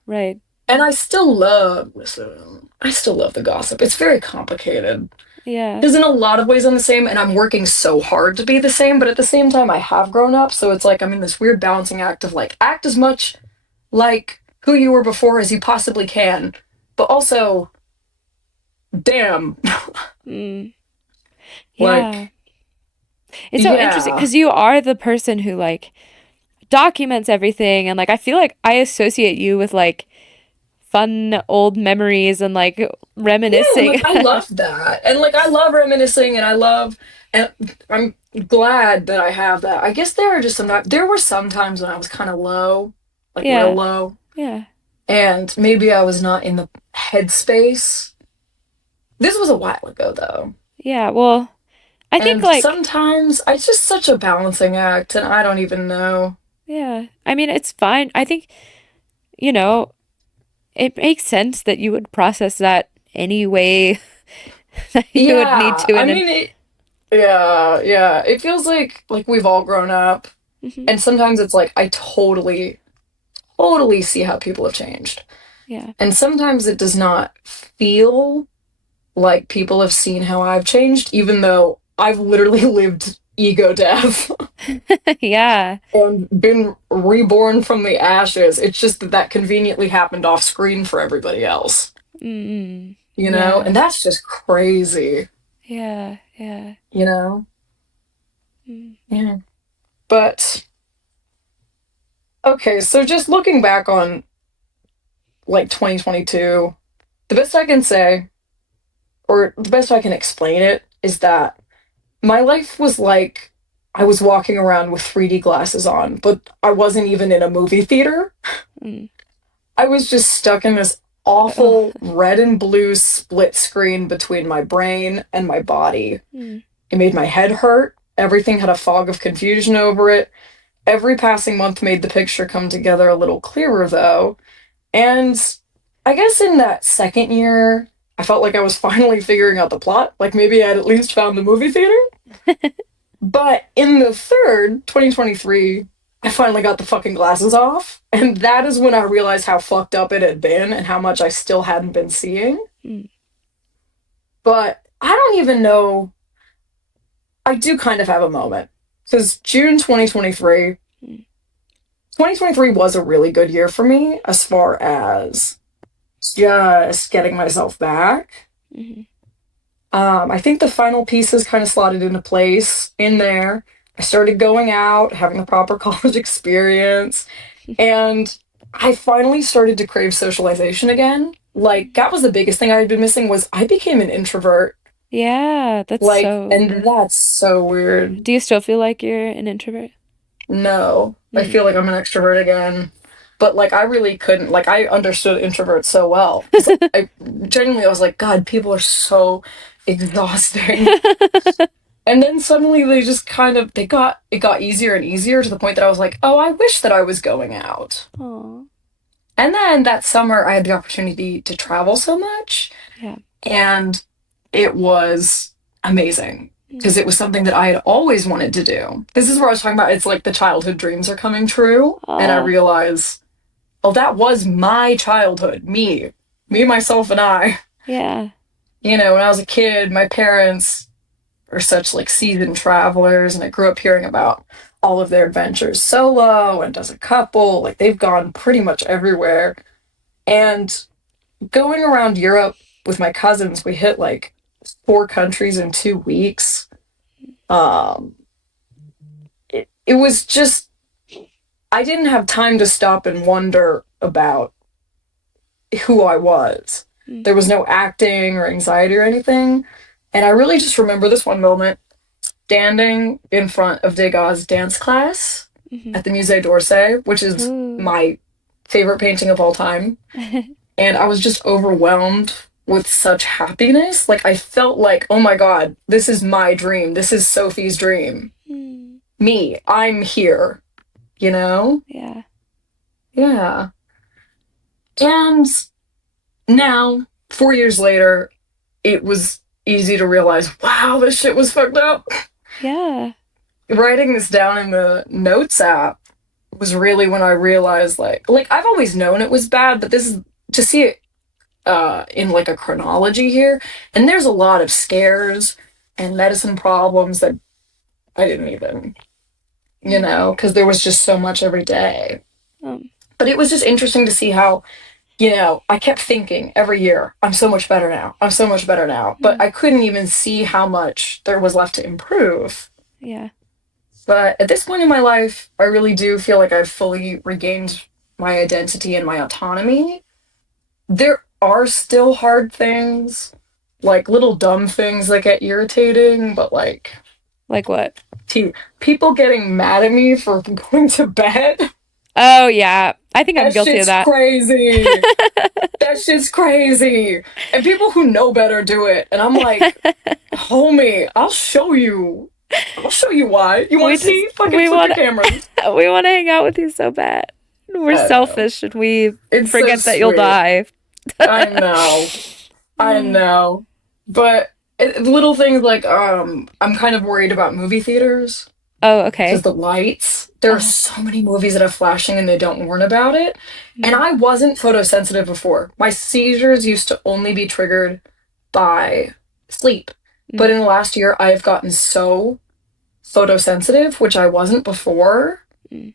Right. And listen, I still love the gossip. It's very complicated. Yeah. Because in a lot of ways I'm the same, and I'm working so hard to be the same, but at the same time I have grown up, so it's like I'm in this weird balancing act of like, act as much like who you were before as you possibly can, but also, damn, Mm. Yeah. like, It's so interesting yeah. because you are the person who like documents everything and like I feel like I associate you with like fun old memories and like Yeah, and reminiscing. like I love that. And like I love reminiscing and I'm glad that I have that. I guess there were some times when I was kind of low, like real Yeah. low, Yeah. and maybe I was not in the headspace. This was a while ago though. Yeah. Well, I think And like sometimes it's just such a balancing act and I don't even know. yeah. I mean, it's fine. I think, you know, it makes sense that you would process that any way that you would need Yeah, to I and mean yeah. It feels like we've all grown up mhm. and sometimes it's like I totally see how people have changed. Yeah. And sometimes it does not feel like people have seen how I've changed, even though I've literally lived ego death Yeah. and been reborn from the ashes. It's just that that conveniently happened off screen for everybody else, Mm. you know? Yeah. And that's just crazy, Yeah. Yeah. you know? Mm. Yeah. But okay, so just looking back on like 2022, the best I can say, or the best I can explain it, is that my life was like I was walking around with 3D glasses on, but I wasn't even in a movie theater. Mm. I was just stuck in this Oh. awful red and blue split screen between my brain and my body. Mm. It made my head hurt. Everything had a fog of confusion over it. Every passing month made the picture come together a little clearer, though. And I guess in that second year, I felt like I was finally figuring out the plot. Like maybe I'd at least found the movie theater. But in the third, 2023, I finally got the fucking glasses off. And that is when I realized how fucked up it had been and how much I still hadn't been seeing. Mm. But I don't even know. I do kind of have a moment. Because June 2023, Mm. 2023 was a really good year for me as far as just getting myself back. Mhm. I think the final pieces kind of slotted into place in there. I started going out, having the proper college experience, and I finally started to crave socialization again. Like that was the biggest thing I had been missing was I became an introvert. Yeah, that's Like, so. and that's so weird. Do you still feel like you're an introvert? No, I Mm. feel like I'm an extrovert again. But like I really couldn't like I understood introverts so well because I genuinely I was like, God, people are so exhausting. And then suddenly they just kind of they got it got easier and easier to the point that I was like, oh, I wish that I was going out. Aw. And then that summer I had the opportunity to travel so much Yeah. and it was amazing Mm. because it was something that I had always wanted to do. This is where I was talking about it's like the childhood dreams are coming true and I Aw. realize oh, that was my childhood, me, Mm. myself, and I. Yeah. You know, when I was a kid, my parents are such like seasoned travelers, and I grew up hearing about all of their adventures solo and as a couple. Like they've gone pretty much everywhere. And going around Europe with my cousins, we hit like 4 countries in 2 weeks. Um, it was just, I didn't have time to stop and wonder about who I was. Mm. There was no acting or anxiety or anything. And I really just remember this one moment standing in front of Degas' dance class Mhm. at the Musée d'Orsay, which is Ooh. my favorite painting of all time. And I was just overwhelmed with such happiness. Like, I felt like, oh my God, this is my dream. This is Sophie's dream. Mm. Me, I'm here, you know? Yeah. Yeah. And now, 4 years later, it was easy to realize, wow, this shit was fucked up. Yeah. Writing this down in the notes app was really when I realized like I've always known it was bad, but this is to see it in like a chronology here, and there's a lot of scares and medicine problems that I didn't even, Mm. because there was just so much every day. Um. But it was just interesting to see how, I kept thinking every year, I'm so much better now. I'm so much better now. But Mm. I couldn't even see how much there was left to improve. Yeah. But at this point in my life, I really do feel like I've fully regained my identity and my autonomy. There are still hard things, like little dumb things that get irritating, but like Like what? people getting mad at me for going to bed. Oh yeah. I think I'm That guilty of shit's that. crazy. That shit's crazy. And people who know better do it. And I'm like, homie, I'll show you. I'll show you why. You want we to just see? Fucking we flip your want cameras. we want to hang out with you so bad. We're I know. selfish and we It's so forget that you'll sweet. die. I know. I know. But little things like I'm kind of worried about movie theaters Oh, because okay. the lights. There are Uh, so many movies that are flashing and they don't warn about it. And mm, I wasn't photosensitive before. My seizures used to only be triggered by sleep. But mm, in the last year I've gotten so photosensitive, which I wasn't before. mm.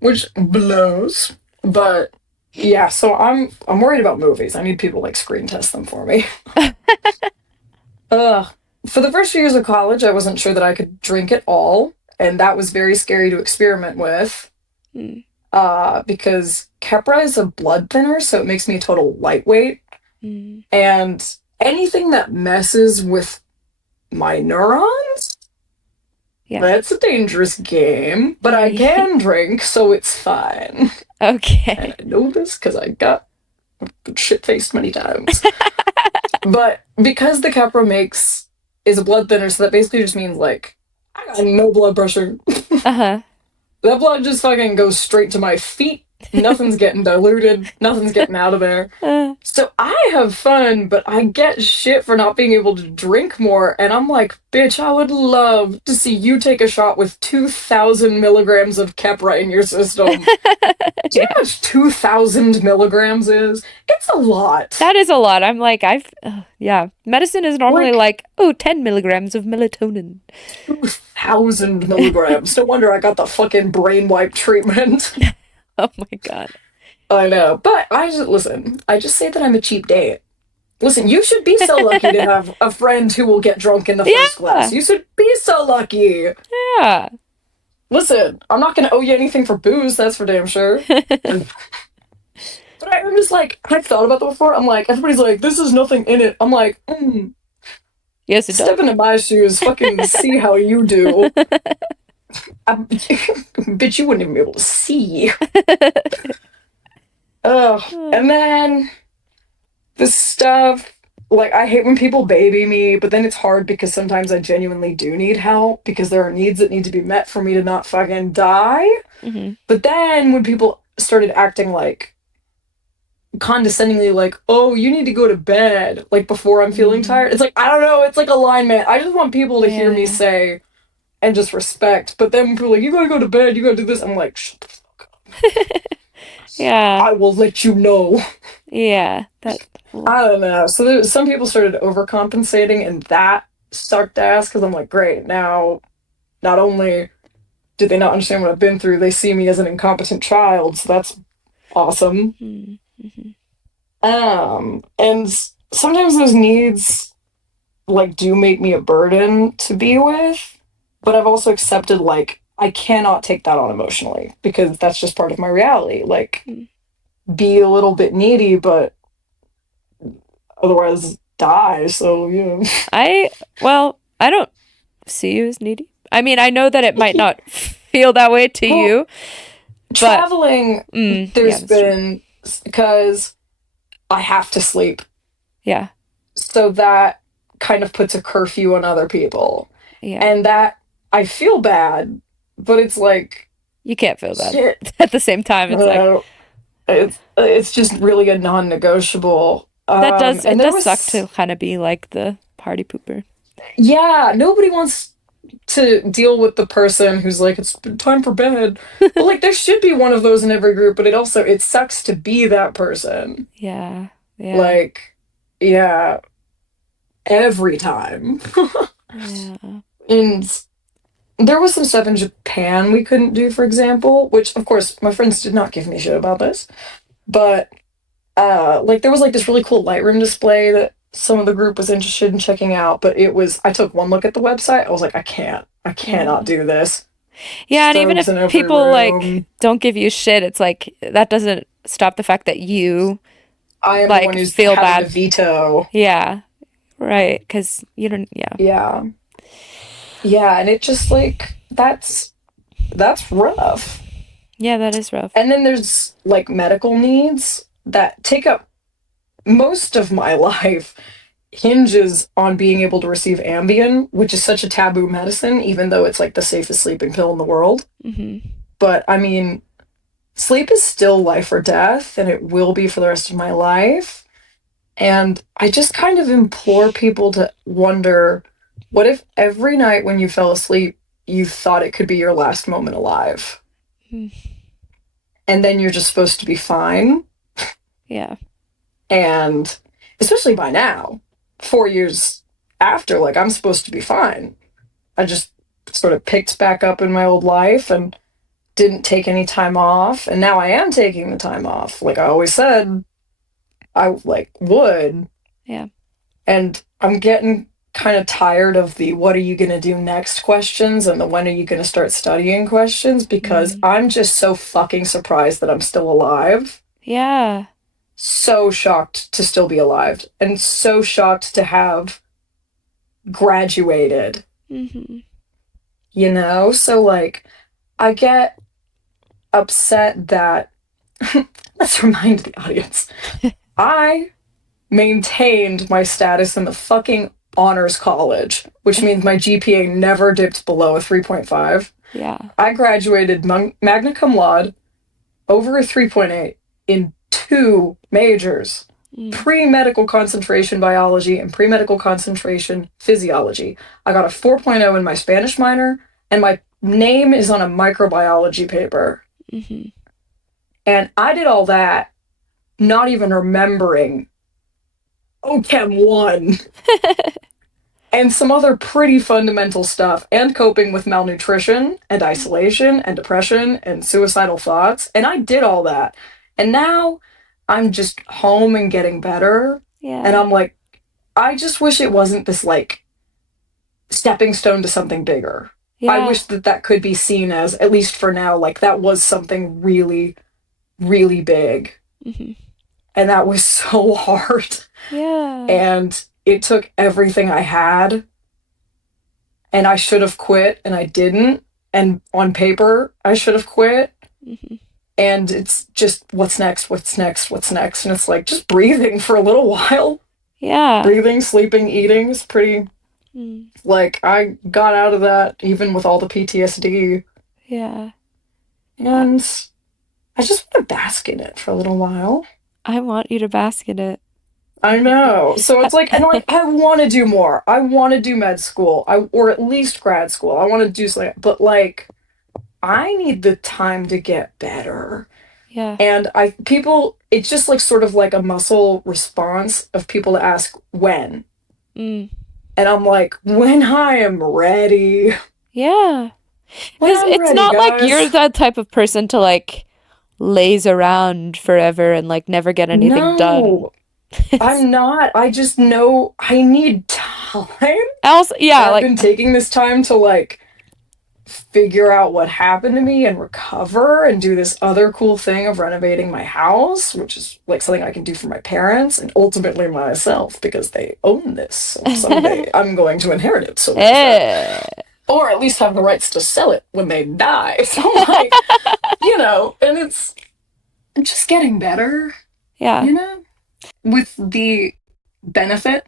Which blows. But yeah, so I'm worried about movies. I need people like screen test them for me. Ugh. For the first few years of college, I wasn't sure that I could drink at all, and that was very scary to experiment with. Mm, Because Keppra is a blood thinner, so it makes me a total lightweight, mm. and anything that messes with my neurons, Yeah. that's a dangerous game. But I Ye- can drink, so it's fine. And Okay. I know this because I got shit faced many times. But because the Keppra makes is a blood thinner, so that basically just means like I got no blood pressure. Uh-huh. That blood just fucking goes straight to my feet. Nothing's getting diluted. Nothing's getting out of there. Uh, So I have fun, but I get shit for not being able to drink more. And I'm like, bitch, I would love to see you take a shot with 2,000 milligrams of Keppra in your system. Do you know yeah. how much 2,000 milligrams is? It's a lot. That is a lot. I'm like, yeah. Medicine is normally Like, like, oh, 10 milligrams of melatonin. 2,000 milligrams. No wonder I got the fucking brain wipe treatment. Oh my God. I know. But I just, listen, I just say that I'm a cheap date. Listen, you should be so lucky to have a friend who will get drunk in the first class. Yeah. You should be so lucky. Yeah. Listen, I'm not going to owe you anything for booze, that's for damn sure. But I'm just like, I've thought about that before. I'm like, everybody's like, this is nothing in it. I'm like, Yes, it does. step into my shoes, fucking see how you do. Bitch, you wouldn't even be able to see. Ugh. And then this stuff, like, I hate when people baby me, but then it's hard because sometimes I genuinely do need help because there are needs that need to be met for me to not fucking die. Hmm. But then when people started acting like condescendingly, like, oh, you need to go to bed, like before I'm feeling Mm. tired, it's like, I don't know, it's like alignment. I just want people to hear me Yeah. say and just respect. But then when people are like, you gotta go to bed, you gotta do this, I'm like, shut the fuck up. Yeah. I will let you know. Yeah. That. I don't know. So some people started overcompensating, and that sucked ass because I'm like, great. Now, not only do they not understand what I've been through, they see me as an incompetent child. So that's awesome. Mm-hmm. And sometimes those needs like do make me a burden to be with, but I've also accepted like I cannot take that on emotionally because that's just part of my reality. Like be a little bit needy, but otherwise die. So yeah. I well, I don't see you as needy. I mean, I know that it might not feel that way to Well, you, but traveling, yeah, there's that's true. been because I have to sleep. Yeah, So that kind of puts a curfew on other people. yeah. And that I feel bad, but it's like You can't feel bad. shit. At the same time, it's like It's just really a non-negotiable. it And there does suck to was kind of be like the party pooper. yeah, nobody wants to deal with the person who's like it's time for bed. But like there should be one of those in every group, but it sucks to be that person. Yeah, yeah, Like yeah, every time. yeah. And there was some stuff in Japan we couldn't do, for example, which of course my friends did not give me shit about this. But like there was like this really cool Lightroom display that some of the group was interested in checking out, but I took one look at the website. I was like, I cannot Yeah. do this. Yeah, and even Strobes if in every people like room. don't give you shit, it's like that doesn't stop the fact that you I am the one like who's feel having to bad. veto. Yeah, right, cuz you don't yeah. Yeah. Yeah, and it just like that's rough. Yeah, that is rough. And then there's like medical needs that take up most of my life hinges on being able to receive Ambien, which is such a taboo medicine, even though it's like the safest sleeping pill in the world. Mhm. But I mean, sleep is still life or death, and it will be for the rest of my life. And I just kind of implore people to wonder what if every night when you fell asleep, you thought it could be your last moment alive? Mm. And then you're just supposed to be fine. Yeah. And especially by now, 4 years after, like I'm supposed to be fine. I just sort of picked back up in my old life and didn't take any time off. And now I am taking the time off. Like I always said I like would. Yeah. And I'm getting kind of tired of the what are you going to do next questions and the when are you going to start studying questions because Mm. I'm just so fucking surprised that I'm still alive. Yeah. So shocked to still be alive and so shocked to have graduated, Mhm. you know? So, like, I get upset that, let's remind the audience, I maintained my status in the fucking honors college, which means my GPA never dipped below a 3.5. Yeah. I graduated magna cum laude over a 3.8 in two majors, Mm. pre-medical concentration biology and pre-medical concentration physiology. I got a 4.0 in my Spanish minor, and my name is on a microbiology paper. Mhm. And I did all that not even remembering OChem 1 and some other pretty fundamental stuff, and coping with malnutrition and isolation and depression and suicidal thoughts. And I did all that. And now I'm just home and getting better. And Yeah. I'm like, I just wish it wasn't this like stepping stone to something bigger. I Yeah. wish that that could be seen as, at least for now, like that was something really, really big. Mhm. And that was so hard. Yeah. And it took everything I had, and I should have quit and I didn't. And on paper, I should have quit. Mhm. And it's just what's next, what's next, what's next. And it's like just breathing for a little while. Yeah. Breathing, sleeping, eating is pretty Mm. like I got out of that even with all the PTSD. Yeah. I, And I just want to bask in it for a little while. I want you to bask in it. I Honestly. know. So it's like, and like, I want to do more. I want to do med school, or at least grad school. I want to do something, but like, I need the time to get better. Yeah. And it's just like sort of like a muscle response of people to ask when. Mm. And I'm like, when I am ready. Yeah. When Because I'm it's ready, not like guys. you're that type of person to like laze around forever and like never get anything done. No, It's I'm not. I just know I need time. also, And yeah, I've like, been taking this time to like figure out what happened to me and recover and do this other cool thing of renovating my house, which is like something I can do for my parents and ultimately myself because they own this. So someday I'm going to inherit it. So there's that. eh. Or at least have the rights to sell it when they die. So, like, and it's just getting better, Yeah. you know, with the benefit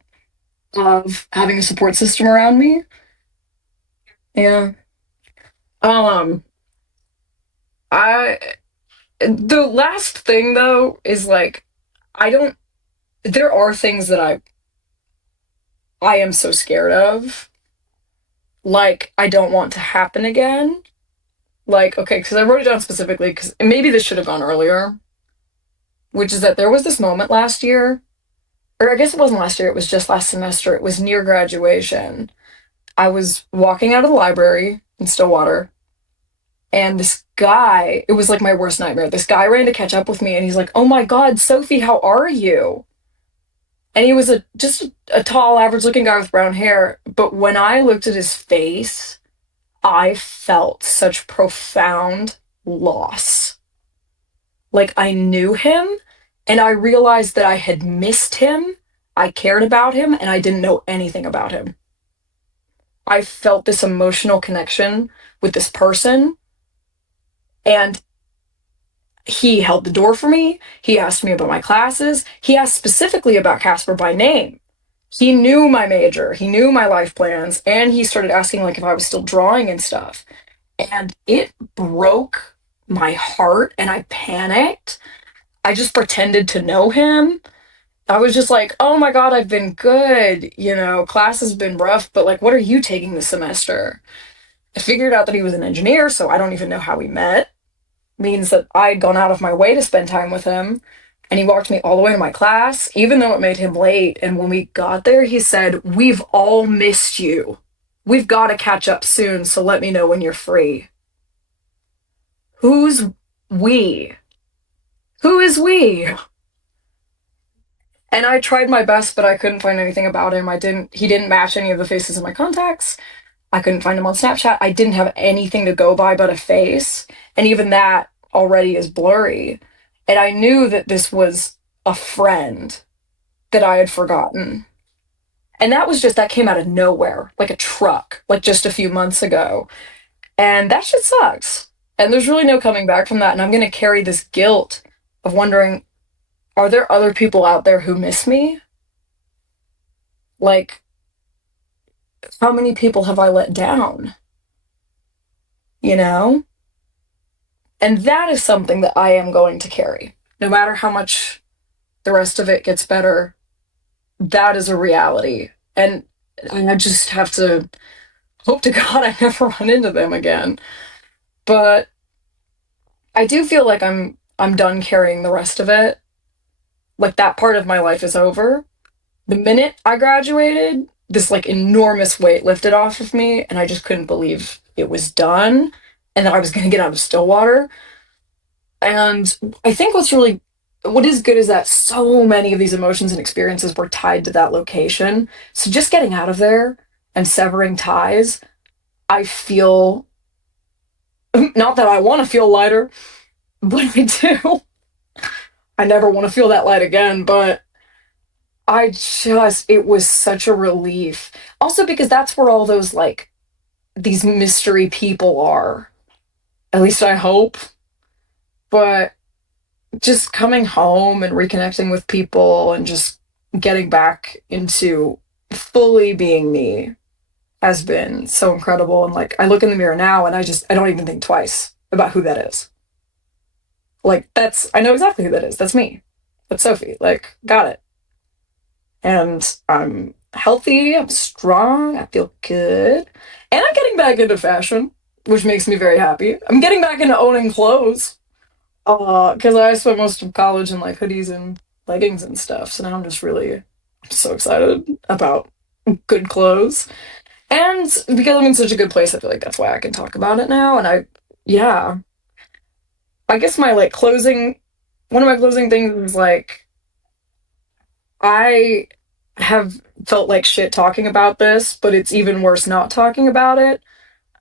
of having a support system around me. Yeah. Um, I the last thing though is like I don't there are things that I am so scared of. Like I don't want to happen again. Like okay, because I wrote it down specifically because maybe this should have gone earlier, which is that there was this moment last year, or I guess it wasn't last year, it was just last semester. It was near graduation. I was walking out of the library in Stillwater, and this guy, it was like my worst nightmare. This guy ran to catch up with me, and he's like, "Oh my God, Sophie, how are you?" And he was just a tall, average-looking guy with brown hair. But when I looked at his face, I felt such profound loss. Like I knew him, and I realized that I had missed him. I cared about him, and I didn't know anything about him. I felt this emotional connection with this person, and he held the door for me. He asked me about my classes. He asked specifically about Casper by name. He knew my major, he knew my life plans, and he started asking like if I was still drawing and stuff. And it broke my heart and I panicked. I just pretended to know him. I was just like, "Oh my God, I've been good. Class has been rough, but like what are you taking this semester?" I figured out that he was an engineer, so I don't even know how we met. Means that I'd gone out of my way to spend time with him. And he walked me all the way to my class, even though it made him late. And when we got there, he said, "We've all missed you. We've got to catch up soon, so let me know when you're free." Who's we? Who is we? And I tried my best, but I couldn't find anything about him. He didn't match any of the faces in my contacts. I couldn't find him on Snapchat. I didn't have anything to go by but a face. And even that already is blurry. And I knew that this was a friend that I had forgotten. And that came out of nowhere, like a truck, like just a few months ago. And that shit sucks. And there's really no coming back from that. And I'm going to carry this guilt of wondering, are there other people out there who miss me? Like, how many people have I let down? You know? And that is something that I am going to carry. No matter how much the rest of it gets better, that is a reality. And I just have to hope to God I never run into them again. But I do feel like I'm done carrying the rest of it. Like that part of my life is over. The minute I graduated, this like enormous weight lifted off of me and I just couldn't believe it was done and that I was going to get out of Stillwater. And I think what is good is that so many of these emotions and experiences were tied to that location. So just getting out of there and severing ties, I feel not that I want to feel lighter, but I do. I never want to feel that light again, but it was such a relief. Also, because that's where all those like these mystery people are. At least I hope. But just coming home and reconnecting with people and just getting back into fully being me has been so incredible. And like I look in the mirror now and I don't even think twice about who that is. Like I know exactly who that is. That's me. That's Sophie. Like, got it. And I'm healthy, I'm strong, I feel good. And I'm getting back into fashion. which makes me very happy. I'm getting back into owning clothes. Because I spent most of college in like hoodies and leggings and stuff. So now I'm so excited about good clothes. And because I'm in such a good place, I feel like that's why I can talk about it now. Yeah, I guess one of my closing things is like, I have felt like shit talking about this, but it's even worse not talking about it.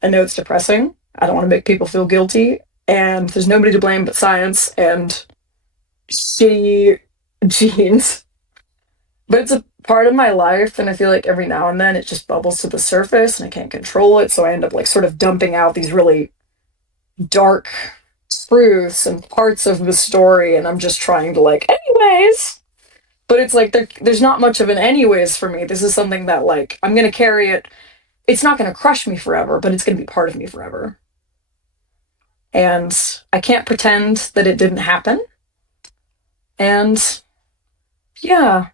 I know it's depressing. I don't want to make people feel guilty. And there's nobody to blame but science and shitty genes. But it's a part of my life, and I feel like every now and then it just bubbles to the surface and I can't control it. So I end up like sort of dumping out these really dark truths and parts of the story, and I'm just trying to like, anyways. But it's like there's not much of an anyways for me. This is something that like I'm gonna carry it. It's not gonna crush me forever, but it's gonna be part of me forever. And I can't pretend that it didn't happen. And yeah,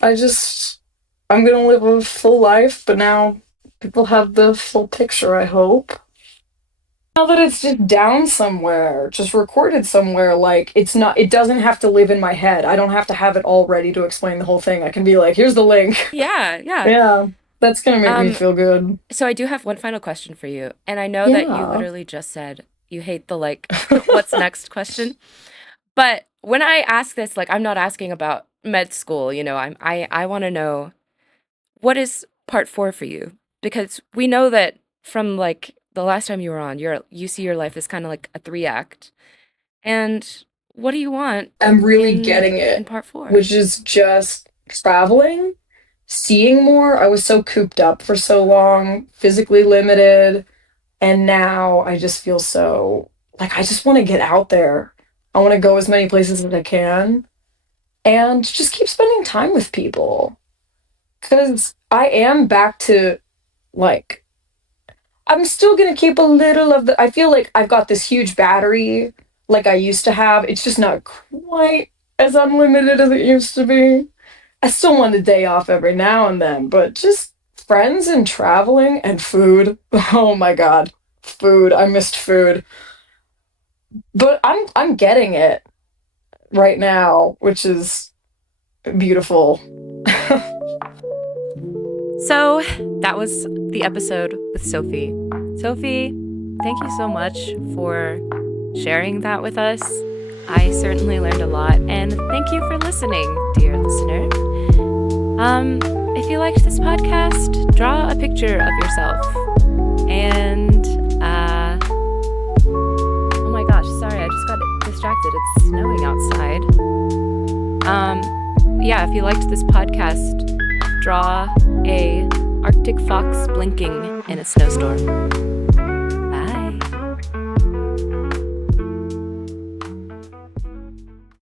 I just I'm gonna live a full life, but now people have the full picture, I hope. Now that it's just down somewhere, just recorded somewhere, like it doesn't have to live in my head. I don't have to have it all ready to explain the whole thing. I can be like, here's the link. Yeah, yeah. Yeah, that's gonna make me Um, feel good. so I do have one final question for you. And I know that you Yeah. literally just said you hate the like what's next question. But when I ask this, like I'm not asking about med school, I want to know what is part 4 for you? Because we know that from like the last time you were on, you see your life as kind of like a 3 act. And what do you want I'm really in getting it, part 4? which is just traveling, seeing more. I was so cooped up for so long, physically limited, and now I just feel so like I just want to get out there. I want to go as many places as I can and just keep spending time with people. Because I am back to like, I'm still gonna keep a little of the. I feel like I've got this huge battery like I used to have. It's just not quite as unlimited as it used to be. I still want a day off every now and then, but just friends and traveling and food. Oh my God, food. I missed food. But I'm getting it right now, which is beautiful. So that was the episode with Sophie. Sophie, thank you so much for sharing that with us. I certainly learned a lot, and thank you for listening, dear listener. If you liked this podcast, draw a picture of yourself. And, oh my gosh, sorry, I just got distracted. It's snowing outside. Yeah, if you liked this podcast, draw a Arctic fox blinking in a snowstorm.